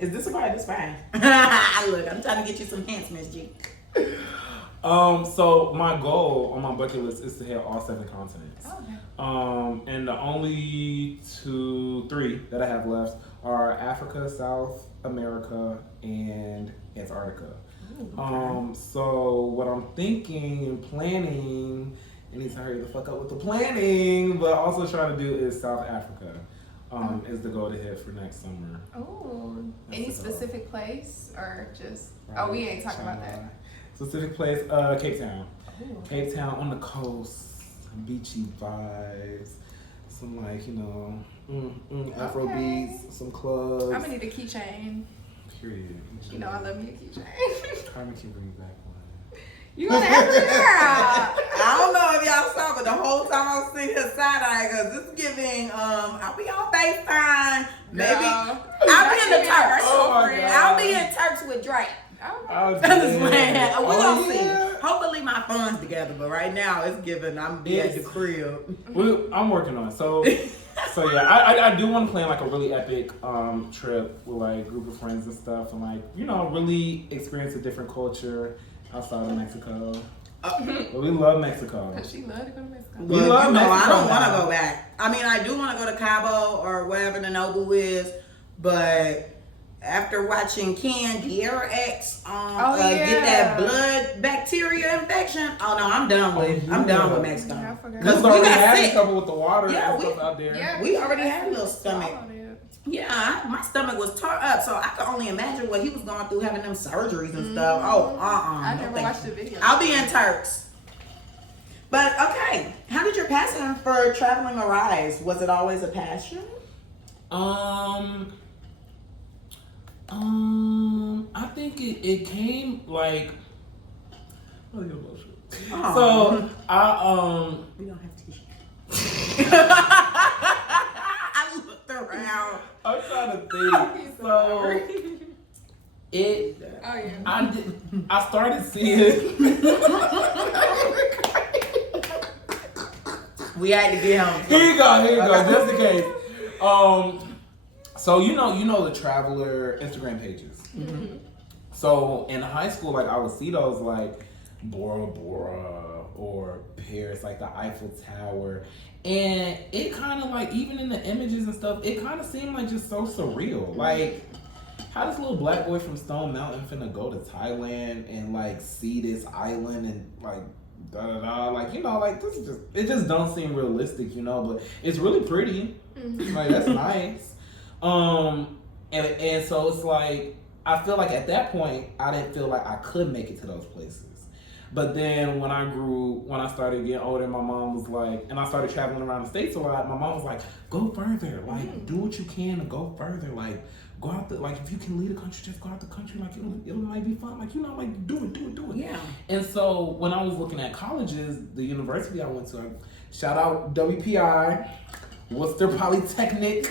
Is this right? This fine. Look, I'm trying to get you some hints, Miss G. So my goal on my bucket list is to hit all 7 continents. Okay. And the only 3 that I have left are Africa, South America, and Antarctica. So what I'm thinking and planning, and need to hurry the fuck up with the planning, but also trying to do is South Africa. Is the goal to hit for next summer. Oh, any That's the goal. specific place or just? Oh, we ain't talking about that. Specific place, Cape Town. Ooh. Cape Town on the coast, beachy vibes, some like, you know, Afro Okay. beats, some clubs. I'm gonna need a keychain. Period. You know I love me a keychain. Carmen can bring back one. You gonna have to I don't know if y'all saw, but the whole time I was sitting here side-eye, because this is giving, I'll be on FaceTime. Maybe. I'll be in the Turks. Oh my God. I'll be in Turks with Drake. I was I'm just playing. dead. We're gonna yeah. see. Hopefully my funds together, but right now it's giving. I'm be at the crib. I'm working on it. So yeah, I do want to plan like a really epic trip with like a group of friends and stuff, and like, you know, really experience a different culture outside of Mexico. But we love Mexico. Cause she love to go to Mexico. But love you know, I Mexico don't want to now. go back. I mean, I do want to go to Cabo or wherever the Noble is, but after watching car.xo get that blood bacteria infection, oh no, I'm done with. I'm done with Mexico. Yeah, I forgot. Because We we already got had sick. trouble with the water Yeah, and we- stuff out there. Yeah, We already had a little stomach. swallowed it. Yeah, my stomach was tore up, so I could only imagine what he was going through having them surgeries and stuff. Oh, I no, never thank watched you. the video. I'll be in Turks. But okay, how did your passion for traveling arise? Was it always a passion? I think it came like. Oh, you're emotional. Aw. So I We don't have tissues. I looked around. I'm trying to think. So it. Oh yeah. I started seeing. We had to get home. Here you go, just in case. So you know the traveler Instagram pages. Mm-hmm. So in high school, like I would see those like Bora Bora or Paris, like the Eiffel Tower, and it kind of like even in the images and stuff, it kind of seemed like just so surreal. Like, how this little black boy from Stone Mountain finna go to Thailand and like see this island and like da da da, like like this is just don't seem realistic, but it's really pretty. Like that's nice. And so it's like I feel like at that point I didn't feel like I could make it to those places. But then when I started getting older, my mom was like, and I started traveling around the States a lot, my mom was like, go further, like do what you can to go further, like go out like if you can leave the country, just go out the country, like it might be fun, like like do it. Yeah. And so when I was looking at colleges, the university I went to, shout out WPI, Worcester Polytechnic.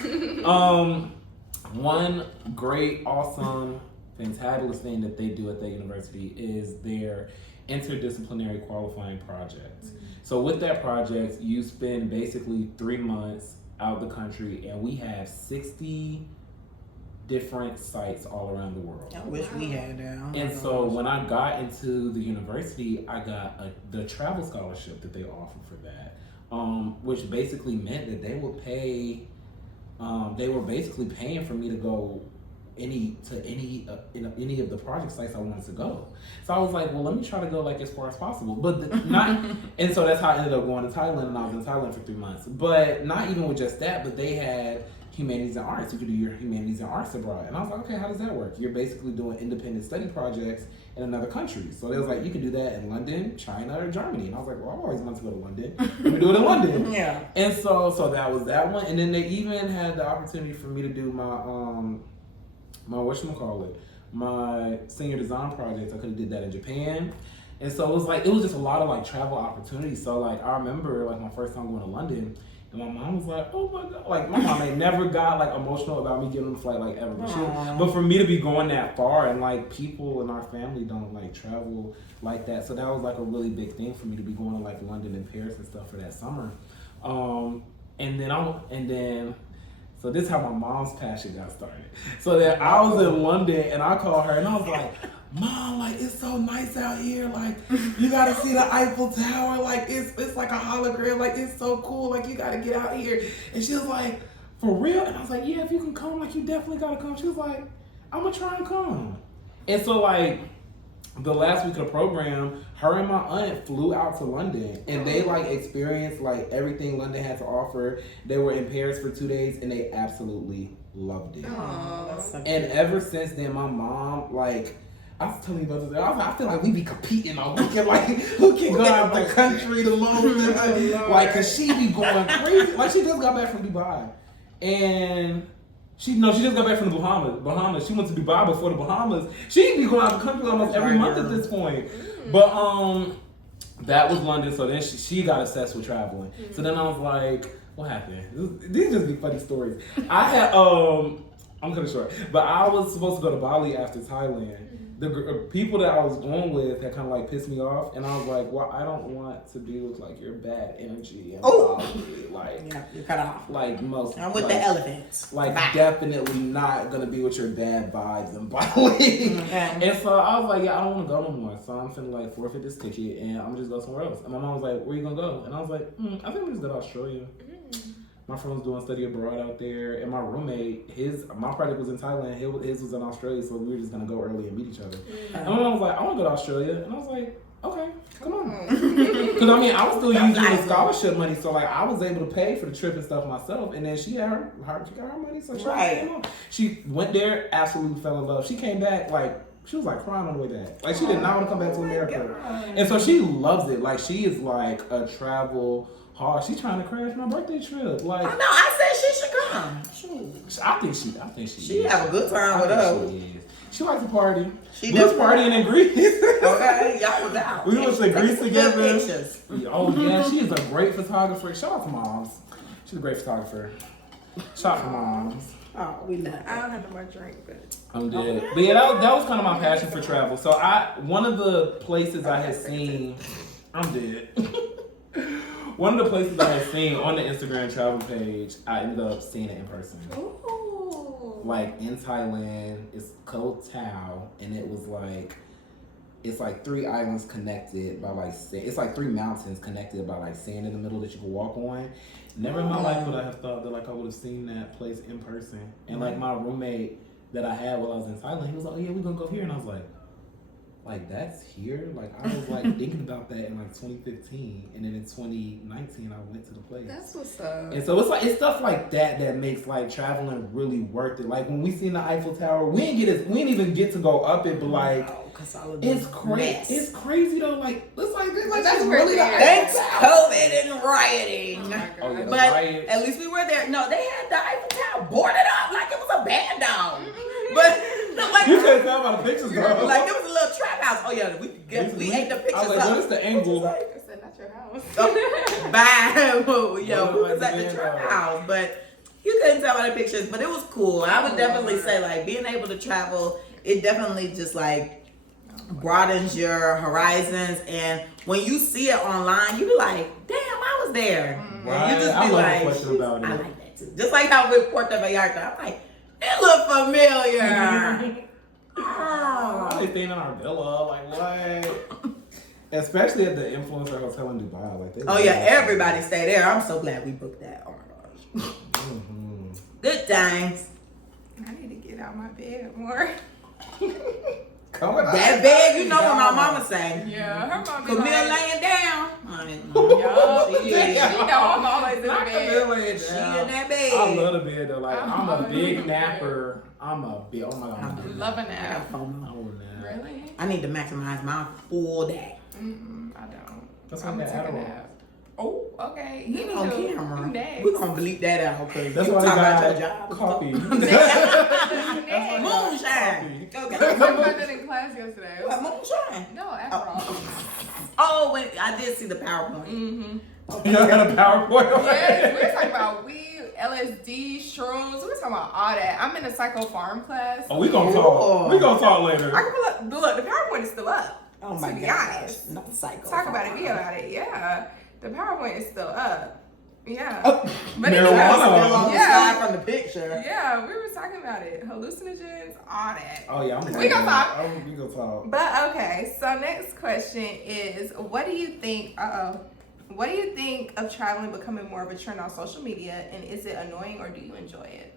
One great, awesome, fantabulous thing that they do at that university is their interdisciplinary qualifying project. So with that project, you spend basically 3 months out of the country, and we have 60 different sites all around the world. I wish we had that. And so when I got into the university, I got the travel scholarship that they offer for that, which basically meant that they would pay. They were basically paying for me to go any of the project sites I wanted to go. So I was like, well, let me try to go like as far as possible, but not. And so that's how I ended up going to Thailand, and I was in Thailand for 3 months. But not even with just that, but they had humanities and arts. You could do your humanities and arts abroad, and I was like, okay, how does that work? You're basically doing independent study projects in another country. So they was like, you can do that in London, China, or Germany. And I was like, well, I've always wanted to go to London. Let me do it in London. Yeah. And so that was that one. And then they even had the opportunity for me to do my senior design project. I could have did that in Japan. And so it was just a lot of like travel opportunities. So like I remember like my first time going to London, and my mom was like, oh my God. Like my mom ain't never got like emotional about me getting on the flight like ever. But for me to be going that far, and like people in our family don't like travel like that. So that was like a really big thing for me to be going to like London and Paris and stuff for that summer. So this is how my mom's passion got started. So that I was in London and I called her and I was like, Mom, like it's so nice out here. Like you gotta see the Eiffel Tower. Like it's like a hologram. Like it's so cool. Like you gotta get out here. And she was like, for real? And I was like, yeah, if you can come, like you definitely gotta come. She was like, I'm gonna try and come. And so like the last week of the program, her and my aunt flew out to London, and they like experienced like everything London had to offer. They were in Paris for 2 days, and they absolutely loved it. That's so and ever since then, my mom, like, I was telling you about this. I feel like we be competing on who can go out the country the longest. Like, cause she be going crazy. Like, she just got back from Dubai, and she just got back from the Bahamas. She went to Dubai before the Bahamas. She be going out the country almost every month at this point. But that was London. So then she got obsessed with traveling. So then I was like, what happened? These just be funny stories. I had I'm cutting short, but I was supposed to go to Bali after Thailand. The people that I was going with had kind of like pissed me off, and I was like, well, I don't want to be with like your bad energy and Bali. Like, yeah, you're cut off. Like most. I'm with like, the elephants. Like definitely not gonna be with your bad vibes in Bali. And so I was like, yeah, I don't want to go no more. So I'm finna like forfeit this ticket, and I'm gonna just go somewhere else. And my mom was like, where you gonna go? And I was like, I think we just go to Australia. My friend was doing study abroad out there, and my roommate, my project was in Thailand, his was in Australia, so we were just gonna go early and meet each other. And my mom was like, I wanna go to Australia, and I was like, okay, come on. Because I mean, I was still using the scholarship money, so like I was able to pay for the trip and stuff myself, and then she got her money, so she went there, absolutely fell in love. She came back like, she was like crying on the way back. Like she did not want to come back to America. And so she loves it. Like she is like a travel hard. She's trying to crash my birthday trip. Like I said she should come. Shoot. I think she She have a good time with us. She likes to party. She was partying in Greece. Okay, y'all was out. We went to Greece together. Pictures. Oh yeah, she is a great photographer. Shout out to Moms. She's a great photographer. Shout out to Moms. Oh, we love it. I don't have no more drink, but I'm dead. But yeah, that was kind of my passion for travel. So one of the places I had seen, I'm dead. One of the places I had seen on the Instagram travel page, I ended up seeing it in person. ooh. like in Thailand. It's Koh Tao, and it was like it's like 3 islands connected by like it's like 3 mountains connected by like sand in the middle that you can walk on. Never in my life would I have thought that like I would have seen that place in person. And like my roommate that I had while I was in Thailand, he was like, "Oh yeah, we're gonna go here," and I was like that's here? Like I was like thinking about that in like 2015, and then in 2019 I went to the place. That's what's up. And so it's stuff like that makes like traveling really worth it. Like when we seen the Eiffel Tower, we didn't even get to go up it, but like it's crazy. It's crazy though. Like it's like that's really the Thanks COVID and rioting. Oh yeah, But riots. at least we were there. No, they had the Eiffel Tower boarded up like it was a band dog. But no, like You can't tell by the pictures though. like it was a little trap house. Oh yeah, we ate the pictures I was like, up. what is the angle? I said, not your house. Bye. Yo, we was at the Band trap dog. house, but you couldn't tell by the pictures. But it was cool. I would definitely say like being able to travel, it definitely just like broadens your horizons, and when you see it online, you be like, "Damn, I was there." Right. You just I be love like, the question about it. "I like that too." Just like how with Puerto Vallarta, I'm like, "It look familiar." I Oh. was staying in our villa, like what? Especially at the influencer hotel in Dubai, like. Oh yeah, everybody stay there. I'm so glad we booked that. Oh my gosh. Mm-hmm. Good times. I need to get out my bed more. Coming That bed, you know what my mama say. Yeah, her mom be Camille like, laying down. Honey, Yup. she is. You know I'm always in the Not bed. Camille laying She down. in that bed. I love the bed though. Like I'm a I'm big always napper. I'm a big. Oh my god. I'm Love a I nap. got FOMO. I want that. Really? I need to maximize my full day. I don't. That's I'm why gonna I got take a Adderall. nap. Oh, okay. You on camera. Next. We're gonna bleep that out because That's you why talking I about your got job. coffee. Next. Moonshine. I Okay. talked about it in class yesterday. What, moonshine? No, Adderall. Oh, wait, I did see the PowerPoint. Mm-hmm. You got a PowerPoint. Yes, we were talking about weed, LSD, shrooms. We were talking about all that. I'm in a psycho farm class. Oh, we gonna talk. We gonna talk later. I can pull up. Look, the PowerPoint is still up. Oh my To be gosh. honest. Not psycho. Talk about it, be about it. Yeah, the PowerPoint is still up. Yeah. Oh, But marijuana. anyway, still on the yeah. side from the picture. Yeah, we were talking about it. Hallucinogens, all that. Oh yeah, We gonna talk. We gonna talk. But okay, so next question is, what do you think? What do you think of traveling becoming more of a trend on social media, and is it annoying or do you enjoy it?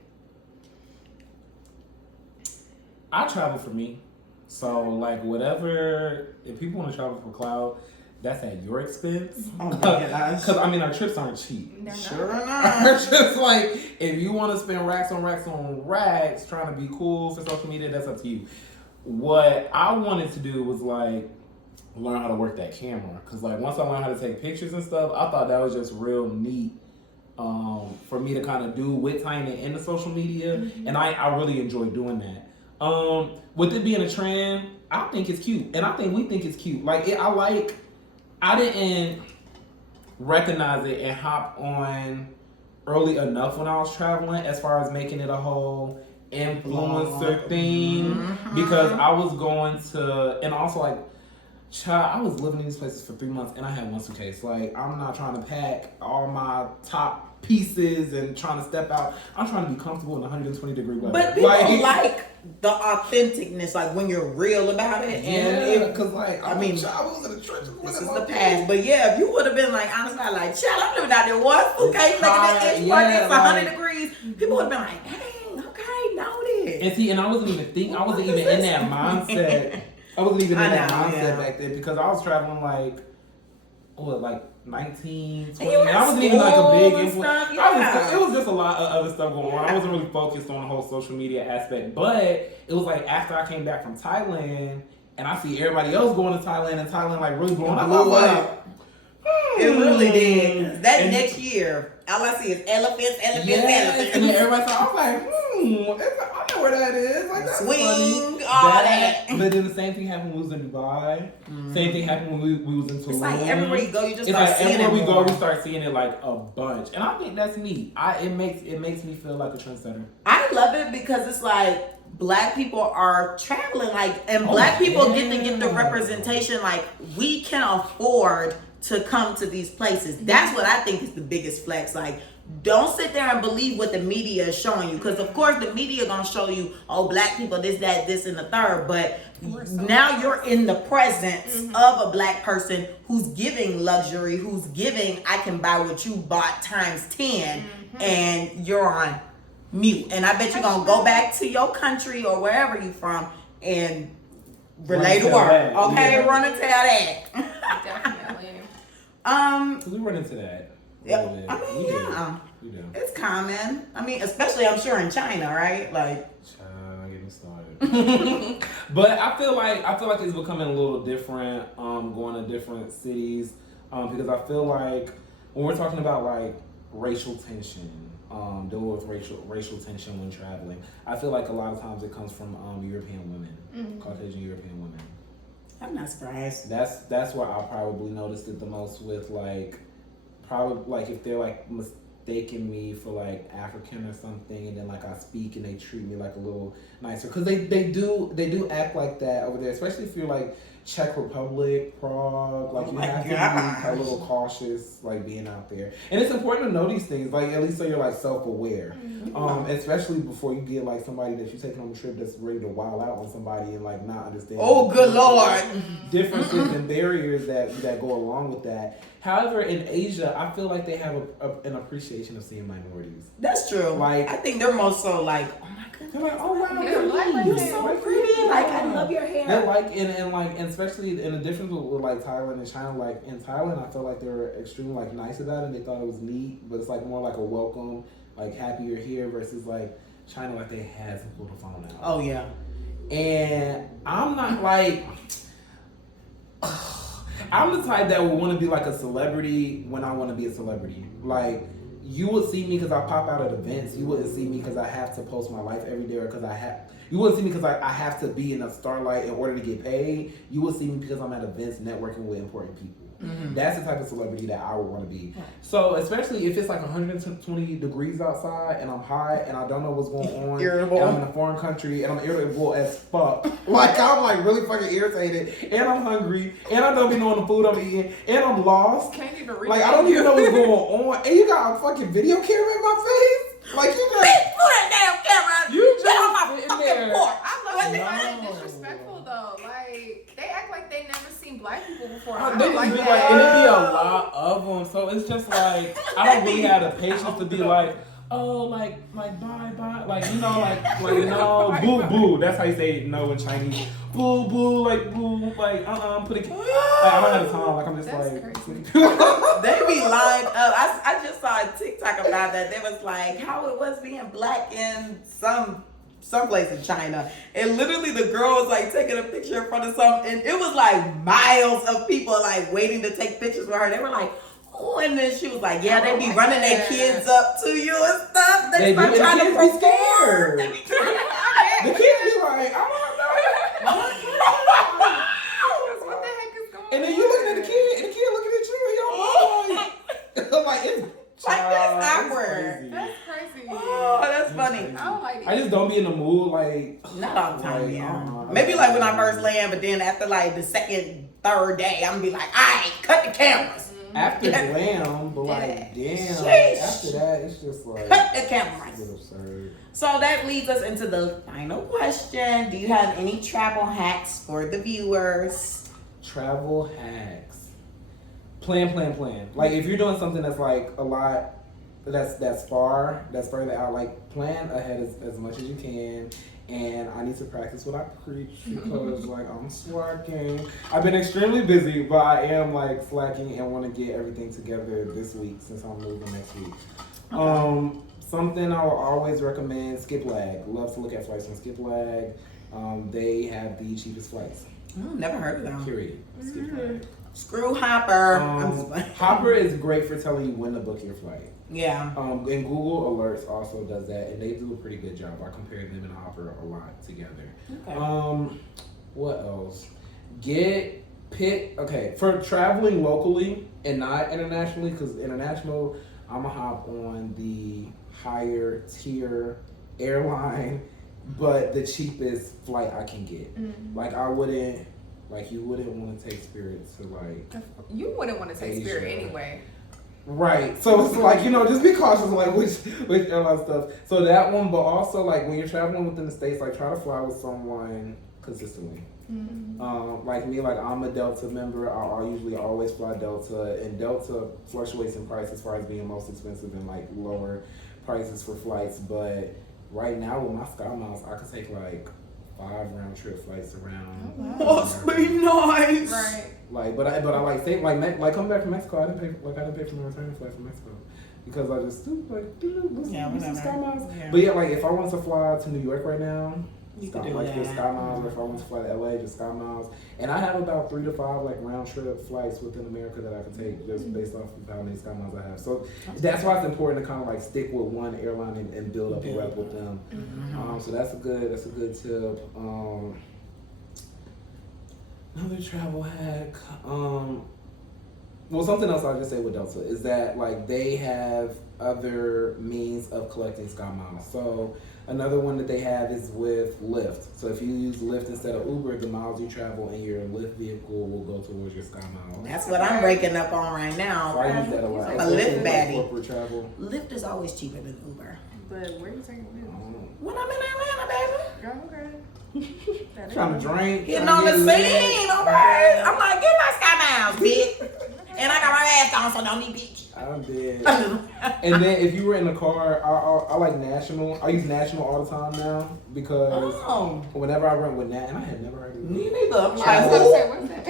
I travel for me, so like whatever. If people want to travel for cloud, that's at your expense. Oh my gosh. Because I mean, our trips aren't cheap. They're not. Sure Our enough. trips, like, if you want to spend racks on racks on racks trying to be cool for social media, that's up to you. What I wanted to do was like learn how to work that camera, because like once I learned how to take pictures and stuff, I thought that was just real neat for me to kind of do with tying it into social media, and I really enjoy doing that. With it being a trend, I think it's cute, and I think we think it's cute. Like I didn't recognize it and hop on early enough when I was traveling, as far as making it a whole influencer thing, because I was going to, and also like, child, I was living in these places for 3 months and I had one suitcase. Like, I'm not trying to pack all my top pieces and trying to step out. I'm trying to be comfortable in 120 degree weather. But people like the authenticness, like when you're real about it. And because like, I mean, I was in the trenches. this is the past. But yeah, if you would have been like, honestly, like, child, I'm living out there one suitcase, It's making hot, that inch yeah, it's 100 like- degrees, people would have been like, dang, okay, noted. And see, and I wasn't even thinking, I wasn't even in that mindset. I wasn't even in that mindset back then, because I was traveling like, what, like 19, 20. And you were I wasn't even like a big and influence. stuff, yeah. It was just a lot of other stuff going on. I wasn't really focused on the whole social media aspect. But it was like after I came back from Thailand and I see everybody else going to Thailand and Thailand like really blowing up. I was like, It really did. That And- next year, all I see is elephants. yes. And then everybody said, I was like, I know where that is. Like, that's Swing, funny. all that. But then the same thing happened when we was in Dubai. Same thing happened when we was in Tulum. It's like everywhere you go, you just It's start like seeing everywhere it we go, more. we start seeing it like a bunch, and I think that's neat. It makes me feel like a trendsetter. I love it because it's like Black people are traveling, like, and Black people get the representation. Like, we can afford to come to these places. That's what I think is the biggest flex. Like, don't sit there and believe what the media is showing you, because of course the media gonna show you, oh, black people this, that, this, and the third, but now you're in the presence of a black person who's giving luxury, who's giving, I can buy what you bought times 10, and you're on mute. And I bet you're gonna go back to your country or wherever you from and relay the word. Okay, run and tell that. Definitely. We run into that. Yeah, I mean, We do. it's common. I mean, especially I'm sure in China, right? Like, China, get me started. But I feel like it's becoming a little different. Going to different cities, because I feel like when we're talking about like racial tension, dealing with racial tension when traveling, I feel like a lot of times it comes from European women, Caucasian European women. I'm not surprised. That's where I probably noticed it the most with like. Probably like if they're like mistaking me for like African or something, and then like I speak and they treat me like a little nicer, because they do act like that over there, especially if you're like Czech Republic, Prague, like you have to be a little cautious like being out there, and it's important to know these things, like at least so you're like self-aware, especially before you get like somebody that you're taking on a trip that's ready to wild out on somebody and like not understand. Oh, good Lord! Differences and barriers that go along with that. However, in Asia, I feel like they have an appreciation of seeing minorities. That's true. Like, I think they're more so like, oh my goodness, they're like, oh wow, you're so pretty. Like, I love your hair. They're like, and especially in the difference with like Thailand and China. Like in Thailand, I feel like they were extremely like nice about it. And they thought it was neat, but it's like more like a welcome, like happy you're here, versus like China, like they had some pull the phone out. Oh yeah. And I'm not like. I'm the type that would want to be like a celebrity when I want to be a celebrity. Like, you would see me because I pop out at events. You wouldn't see me because I have to post my life every day, or because you wouldn't see me because I have to be in a starlight in order to get paid. You would see me because I'm at events networking with important people. That's the type of celebrity that I would want to be. So, especially if it's like 120 degrees outside and I'm hot and I don't know what's going on. Irritable. And I'm in a foreign country and I'm irritable as fuck. Like, I'm like really fucking irritated, and I'm hungry, and I don't be knowing the food I'm eating, and I'm lost. Can't even read. Like, I don't even know what's going on. And you got a fucking video camera in my face? Like, you just... Bitch, pull that damn camera. You Get on my just fucking there. porch. I love No. that. It's disrespectful though. Like, they act like they never seen black people before. They just be like, and it be a lot of them. So it's just like, I don't really have the patience to be like, oh, like bye, like, you know, like no, boo, boo. That's how you say no in Chinese. Boo, boo, like, boo, like, put a, like, I don't have the time. Like, I'm just That's like, crazy. They be lined up. I just saw a TikTok about that. They was like how it was being black in some place in China, and literally the girl was like taking a picture in front of something, and it was like miles of people like waiting to take pictures with her. They were like, oh, and then she was like, yeah, they be running their kids up to you and stuff. They start do, trying to and the kids be scared. The kids be like, I don't know. What the heck is going on? And then you looking at the kid, and the kid looking at you, and you're like, like it's Like, that's it's awkward. crazy. That's crazy. Oh, that's funny. I don't like it. I just don't be in the mood, like, Not all the time, like, yeah. Maybe like when I first land, but then after like the second, third day, I'm gonna be like, all right, cut the cameras. after glam, but like, damn, Sheesh. after that, it's just like, Cut the cameras. it's absurd. So that leads us into the final question. Do you have any travel hacks for the viewers? Travel hacks. Plan. Like, if you're doing something that's like a lot, that's further out, like, plan ahead as much as you can. And I need to practice what I preach because, like, I'm slacking. I've been extremely busy, but I am, like, slacking and want to get everything together this week since I'm moving next week. Okay. Something I will always recommend, Skiplag. Love to look at flights on Skiplag. They have the cheapest flights. Oh, never heard of them. Period. Skiplag. Screw Hopper. I'm just like- Hopper is great for telling you when to book your flight. Yeah. And Google Alerts also does that, and they do a pretty good job. I compare them and Hopper a lot together. Okay. What else? Okay, for traveling locally and not internationally, because international, I'm gonna hop on the higher tier airline, but the cheapest flight I can get. Like, you wouldn't want to take Spirit to, like, You wouldn't want to take Spirit Asia. anyway. Right. So it's like, just be cautious like which airline stuff. So that one, but also like when you're traveling within the States, like try to fly with someone consistently. Like me, like I'm a Delta member. I usually always fly Delta, and Delta fluctuates in price as far as being most expensive and like lower prices for flights. But right now with my Sky Miles, I could take like 5 round trip flights around. Must be nice. Right. Like, but I like say like coming back from Mexico, I didn't pay for my return flight from Mexico because I just some Sky Miles. Yeah. But yeah, like if I want to fly to New York right now, You can do like that. just Sky Miles. Or if I want to fly to LA, just Sky Miles. And I have about 3 to 5 like round trip flights within America that I can take just based off of how many Sky Miles I have. So that's why it's important to kind of like stick with one airline and build up a rep with them. So that's a good tip. Another travel hack. Well, something else I'll just say with Delta is that like they have other means of collecting Sky Miles. So another one that they have is with Lyft. So if you use Lyft instead of Uber, the miles you travel in your Lyft vehicle will go towards your Sky Miles. That's what I'm breaking up on right now. So I use that a lot. A Lyft baddie. Corporate travel. Lyft is always cheaper than Uber. But where you taking this? When I'm in Atlanta, baby. Oh, okay. Trying to drink. Getting on the scene, okay? I'm like, get my Sky Miles, bitch. And I got my ass on, so don't need bitch. I'm dead. And then if you were in the car, I like National. I use National all the time now because whenever I rent with Nat, and I had never heard of it. Me neither. I'm I was like, gonna say, what's that?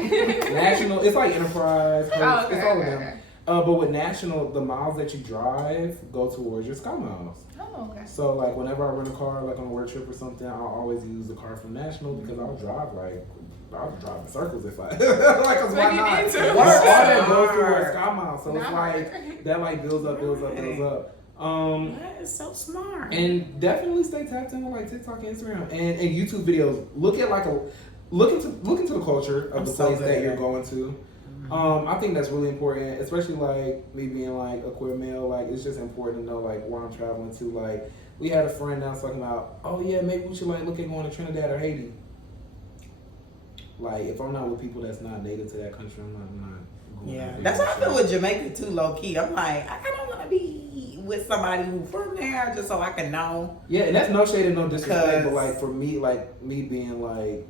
National, it's like Enterprise. Oh, okay, it's all of okay, them. okay. But with National, the miles that you drive go towards your Sky Miles. Oh, okay. So like whenever I rent a car, like on a work trip or something, I'll always use the car from National because I'll drive in circles if I like. Cause why not? need to. All that goes towards Sky Miles, so it's like that like builds up. that is so smart. And definitely stay tapped in with like TikTok, Instagram, and YouTube videos. Look into the culture of the place that you're going to. I think that's really important, especially like me being like a queer male. Like it's just important to know like where I'm traveling to. Like we had a friend now talking about, oh yeah, maybe we should like look at going to Trinidad or Haiti. Like if I'm not with people that's not native to that country, I'm not going. Yeah, that's how I feel with Jamaica too, low key. I'm like, I kind of want to be with somebody who's from there just so I can know. Yeah, and that's no shade and no disrespect, but like for me, like me being like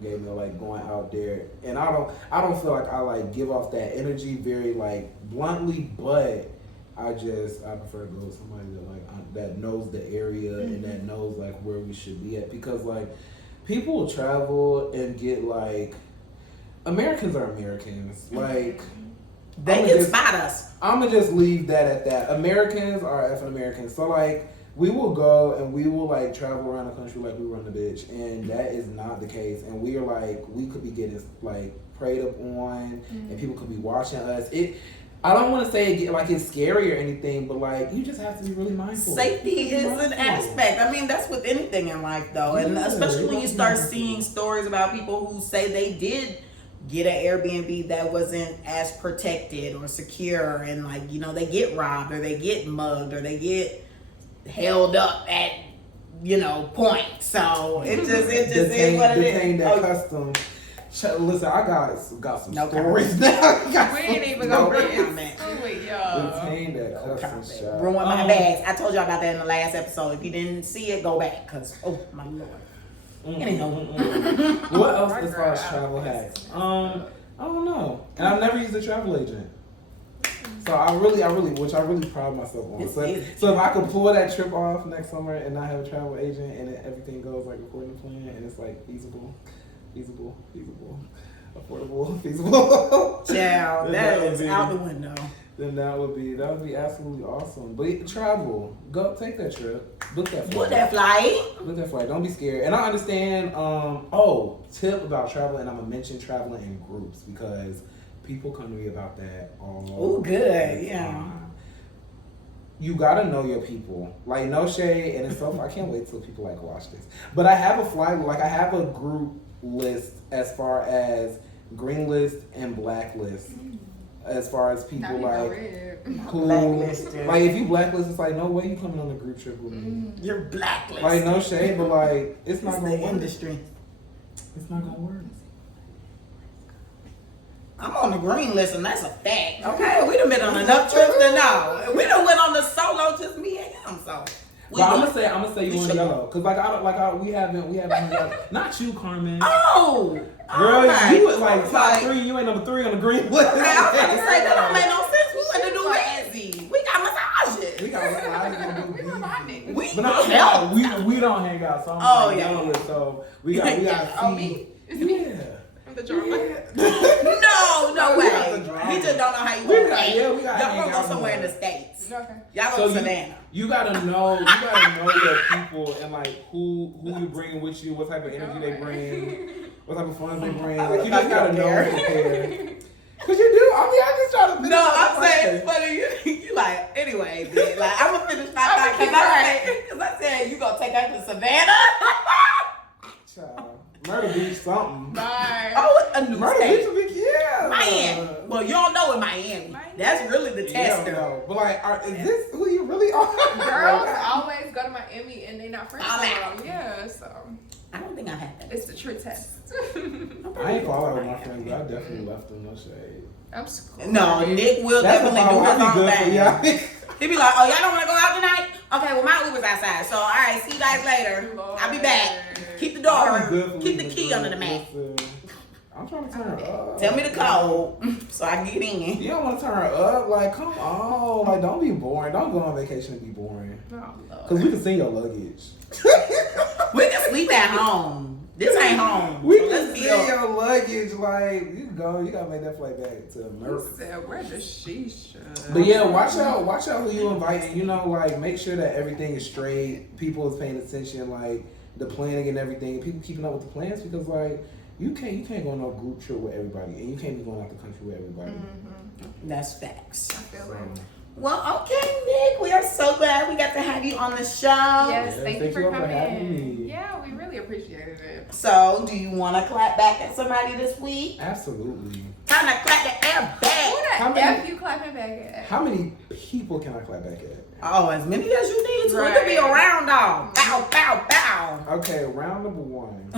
gay male, like going out there, and I don't feel like I like give off that energy very like bluntly, but I prefer to go with somebody that like that knows the area and that knows like where we should be at, because like people will travel and get like Americans are Americans, like they can spot us. I'm gonna just leave that at that. Americans are effing Americans, so like we will go and we will like travel around the country like we run the bitch, and that is not the case. And we are like, we could be getting like preyed up on, and people could be watching us. I don't want to say it like it's scary or anything, but like you just have to be really mindful. Safety is an aspect. I mean, that's with anything in life, though, and especially when you start seeing stories about people who say they did get an Airbnb that wasn't as protected or secure, and like they get robbed or they get mugged or they get held up at point. So it just is what it is. Custom. Listen, I got some stories now. We ain't even gonna get into it, y'all. Detained at custom shop. Ruin my bags. I told y'all about that in the last episode. If you didn't see it, go back, cause oh my lord. What else as far as travel hacks? I don't know. And I've never used a travel agent. So I really pride myself on. So if I could pull that trip off next summer and not have a travel agent and everything goes like according to plan and it's like feasible, affordable, feasible. Yeah, that is out the window. Then that would be absolutely awesome. But travel, go take that trip, book that flight. Book that flight. Don't be scared. And I understand. Tip about traveling. I'm gonna mention traveling in groups because people come to me about that all. Oh, good. Yeah. You gotta know your people. Like no shade, and it's so. I can't wait till people like watch this. But I have a flight. Like I have a group list as far as green list and black list. As far as people who, like if you blacklist, it's like no way you coming on a group trip with me. You're blacklisted. Like no shade, but like it's not gonna work. Industry. It's not gonna work. I'm on the green list, and that's a fact. Okay, we done been on enough trips to know. We done went on the solo, just me and him. So, but I'm gonna say you on yellow, cause we haven't not you, Carmen. Oh, girl, okay. you was like top 3. You ain't number 3 on the green list. Okay, I was gonna say that don't make no sense. We went to do easy. We got massages. We got massages. We we don't hang out. So I'm yellow list. So we got Oh, me? It's me. Yeah. The drama. No way. We just don't know how you we got. Y'all gonna go somewhere in the States. Okay. Y'all go to Savannah. You gotta know your people and like who you bring with you, what type of energy they bring, what type of fun they bring. Like you just gotta know and prepare. Cause you do. I just try to. No, I'm saying it's funny. You like anyway. Bitch. Like I'm gonna finish my thought because I said you gonna take her to Savannah. Child. Murder Beach something. Bye. Oh, a new Murder state. Beach would be Miami. Well, you don't know in Miami. That's really the tester. No. But like, is this who you really are? Girls always go to Miami and they not friends All with out. them. Yeah, so I don't think I had that. it's the true test. I ain't fall out with my friends, but I definitely left them no shade. I'm screwed. No, Nick will definitely do his own thing. Yeah. He be like, oh, y'all don't want to go out tonight? Okay, well, my Uber's outside. So, all right, see you guys later. I'll be back. Keep the door. Keep the key under the mat. I'm trying to turn her up. Tell me the code so I can get in. You don't want to turn her up? Like, come on. Like, don't be boring. Don't go on vacation and be boring. No. Because we can send your luggage. We can sleep at home. This ain't home. We So can let's be send your luggage. Like, you can go. You got to make that flight back to You America. said, where the shisha? But yeah, watch out who you invite. You know, like make sure that everything is straight. People is paying attention, like the planning and everything. People keeping up with the plans because like you can't go on no group trip with everybody, and you can't be going out the country with everybody. Mm-hmm. That's facts. I feel So, like. Well, okay, Nick. We are so glad we got to have you on the show. Yes, Yeah, thank you for all for coming. having me. Yeah, we really appreciated it. So, do you want to clap back at somebody this week? absolutely. Time to clap the air Who back. How the many- F you clapping back at? How many people can I clap back at? Oh, as many as you need to. It Right. could be a round dog. Bow, bow, bow. Okay, round number 1.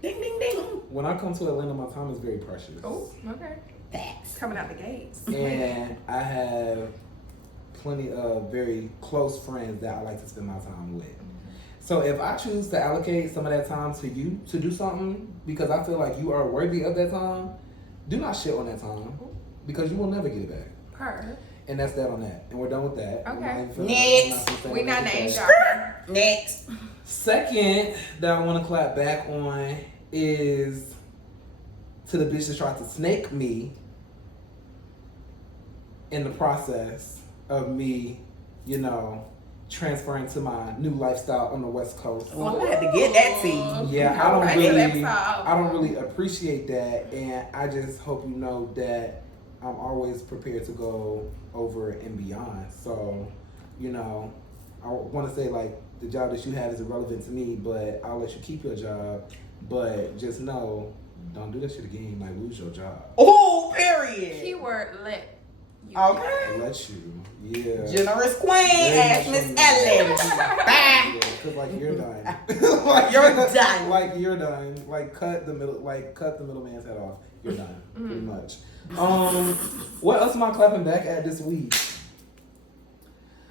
Ding, ding, ding. When I come to Atlanta, my time is very precious. Oh, okay. Facts. Coming out the gates. And I have plenty of very close friends that I like to spend my time with. So if I choose to allocate some of that time to you to do something because I feel like you are worthy of that time, do not shit on that time because you will never get it back. Her. And that's that on that. And we're done with that. Okay. Next. We not name that. dropping. Next. Second that I want to clap back on is to the bitch that tried to snake me in the process of me, you know, transferring to my new lifestyle on the West Coast. Well, I had to get that tea. Yeah, Alright, I don't really appreciate that, and I just hope you know that I'm always prepared to go over and beyond. So, you know, I want to say like the job that you have is irrelevant to me, but I'll let you keep your job. But just know, don't do that shit again. You might lose your job. Oh, period. Keyword let. You Okay. Let you, yeah. Generous queen, Yeah, ask Miss yeah. Ellen. Bye. Cause like you're done. You're done. Like you're done. Like cut the middleman's head off. You're done. Pretty much. What else am I clapping back at this week?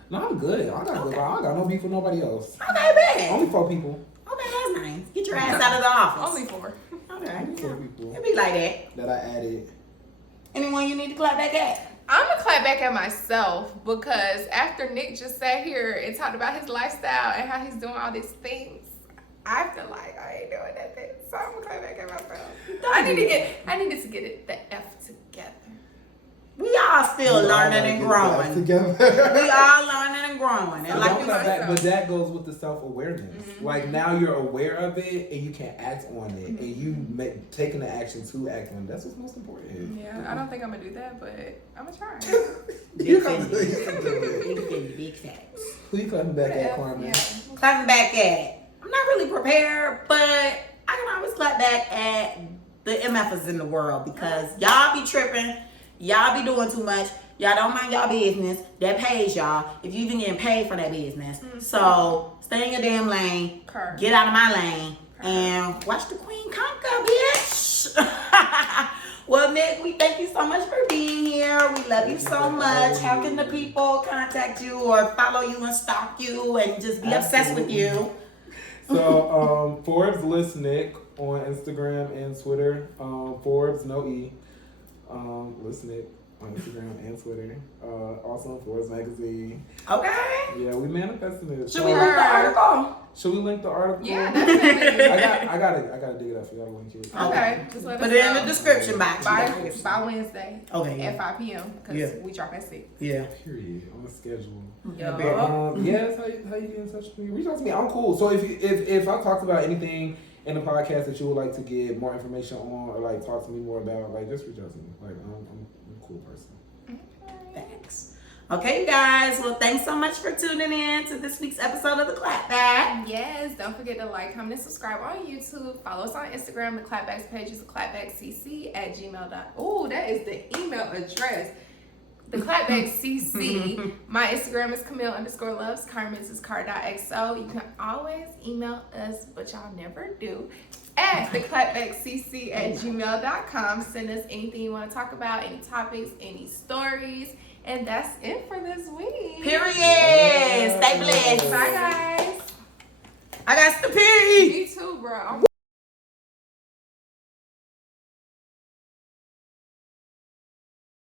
No, I'm good. I got no beef with nobody else. Okay, bad. Only 4 people. Okay, that's nice. Get your ass out of the office. Only 4. Okay. Only 4 people It be like that. that I added. Anyone you need to clap back at? I'm gonna clap back at myself because after Nick just sat here and talked about his lifestyle and how he's doing all these things, I feel like I ain't doing nothing. So I'm gonna clap back at myself. I needed to get it the F together. We all still learning and growing. Together. We all learning and growing. And Don't like you clap back, myself. but that goes with the self-awareness. Like now you're aware of it and you can act on it, and you taking the action to act on it. That's what's most important. Yeah, I don't think I'm gonna do that, but I'm gonna try. You can do it. big facts. Who you clapping back at, Carmen? Yeah. Clapping back at. I'm not really prepared, but I can always clap back at the MFers in the world because y'all be tripping. Y'all be doing too much. Y'all don't mind y'all business. That pays y'all. If you even getting paid for that business. So stay in your damn lane. Correct. Get out of my lane. And watch the queen conquer, bitch. Well, Nick, we thank you so much for being here. We love you so much. How can the people contact you or follow you and stalk you and just be obsessed with you? So, forbslistnick on Instagram and Twitter. Forbes, no E. Listnick on Instagram and Twitter. Also on Forbes Magazine. Okay. Yeah, we manifesting it. Should we link the article? Should we link the article? Yeah, definitely. I gotta dig it up for y'all to link it. Okay, just let us Put it in know. the description box. By Wednesday Okay. at 5 p.m. because Yeah. we drop at 6. Yeah. Period. On the schedule. Yo. Yeah, that's how you get in touch with me. Reach out to me. I'm cool. So if I talked about anything in the podcast that you would like to get more information on or like talk to me more about, like just reach out to me. Like I'm a cool person. Thanks. Okay, you guys. Well, thanks so much for tuning in to this week's episode of The Clapback. Yes, don't forget to like, comment, and subscribe on YouTube. Follow us on Instagram. The Clapback's page is theclapbackcc at gmail.com. Oh, that is the email address. The Clapbackcc. My Instagram is Camille_loves. Carmen's is car.xo. You can always email us, but y'all never do, at theclapbackcc at gmail.com. Send us anything you want to talk about, any topics, any stories. And that's it for this week. Period. Stay blessed. Bye, guys. I got the period. Me too, bro.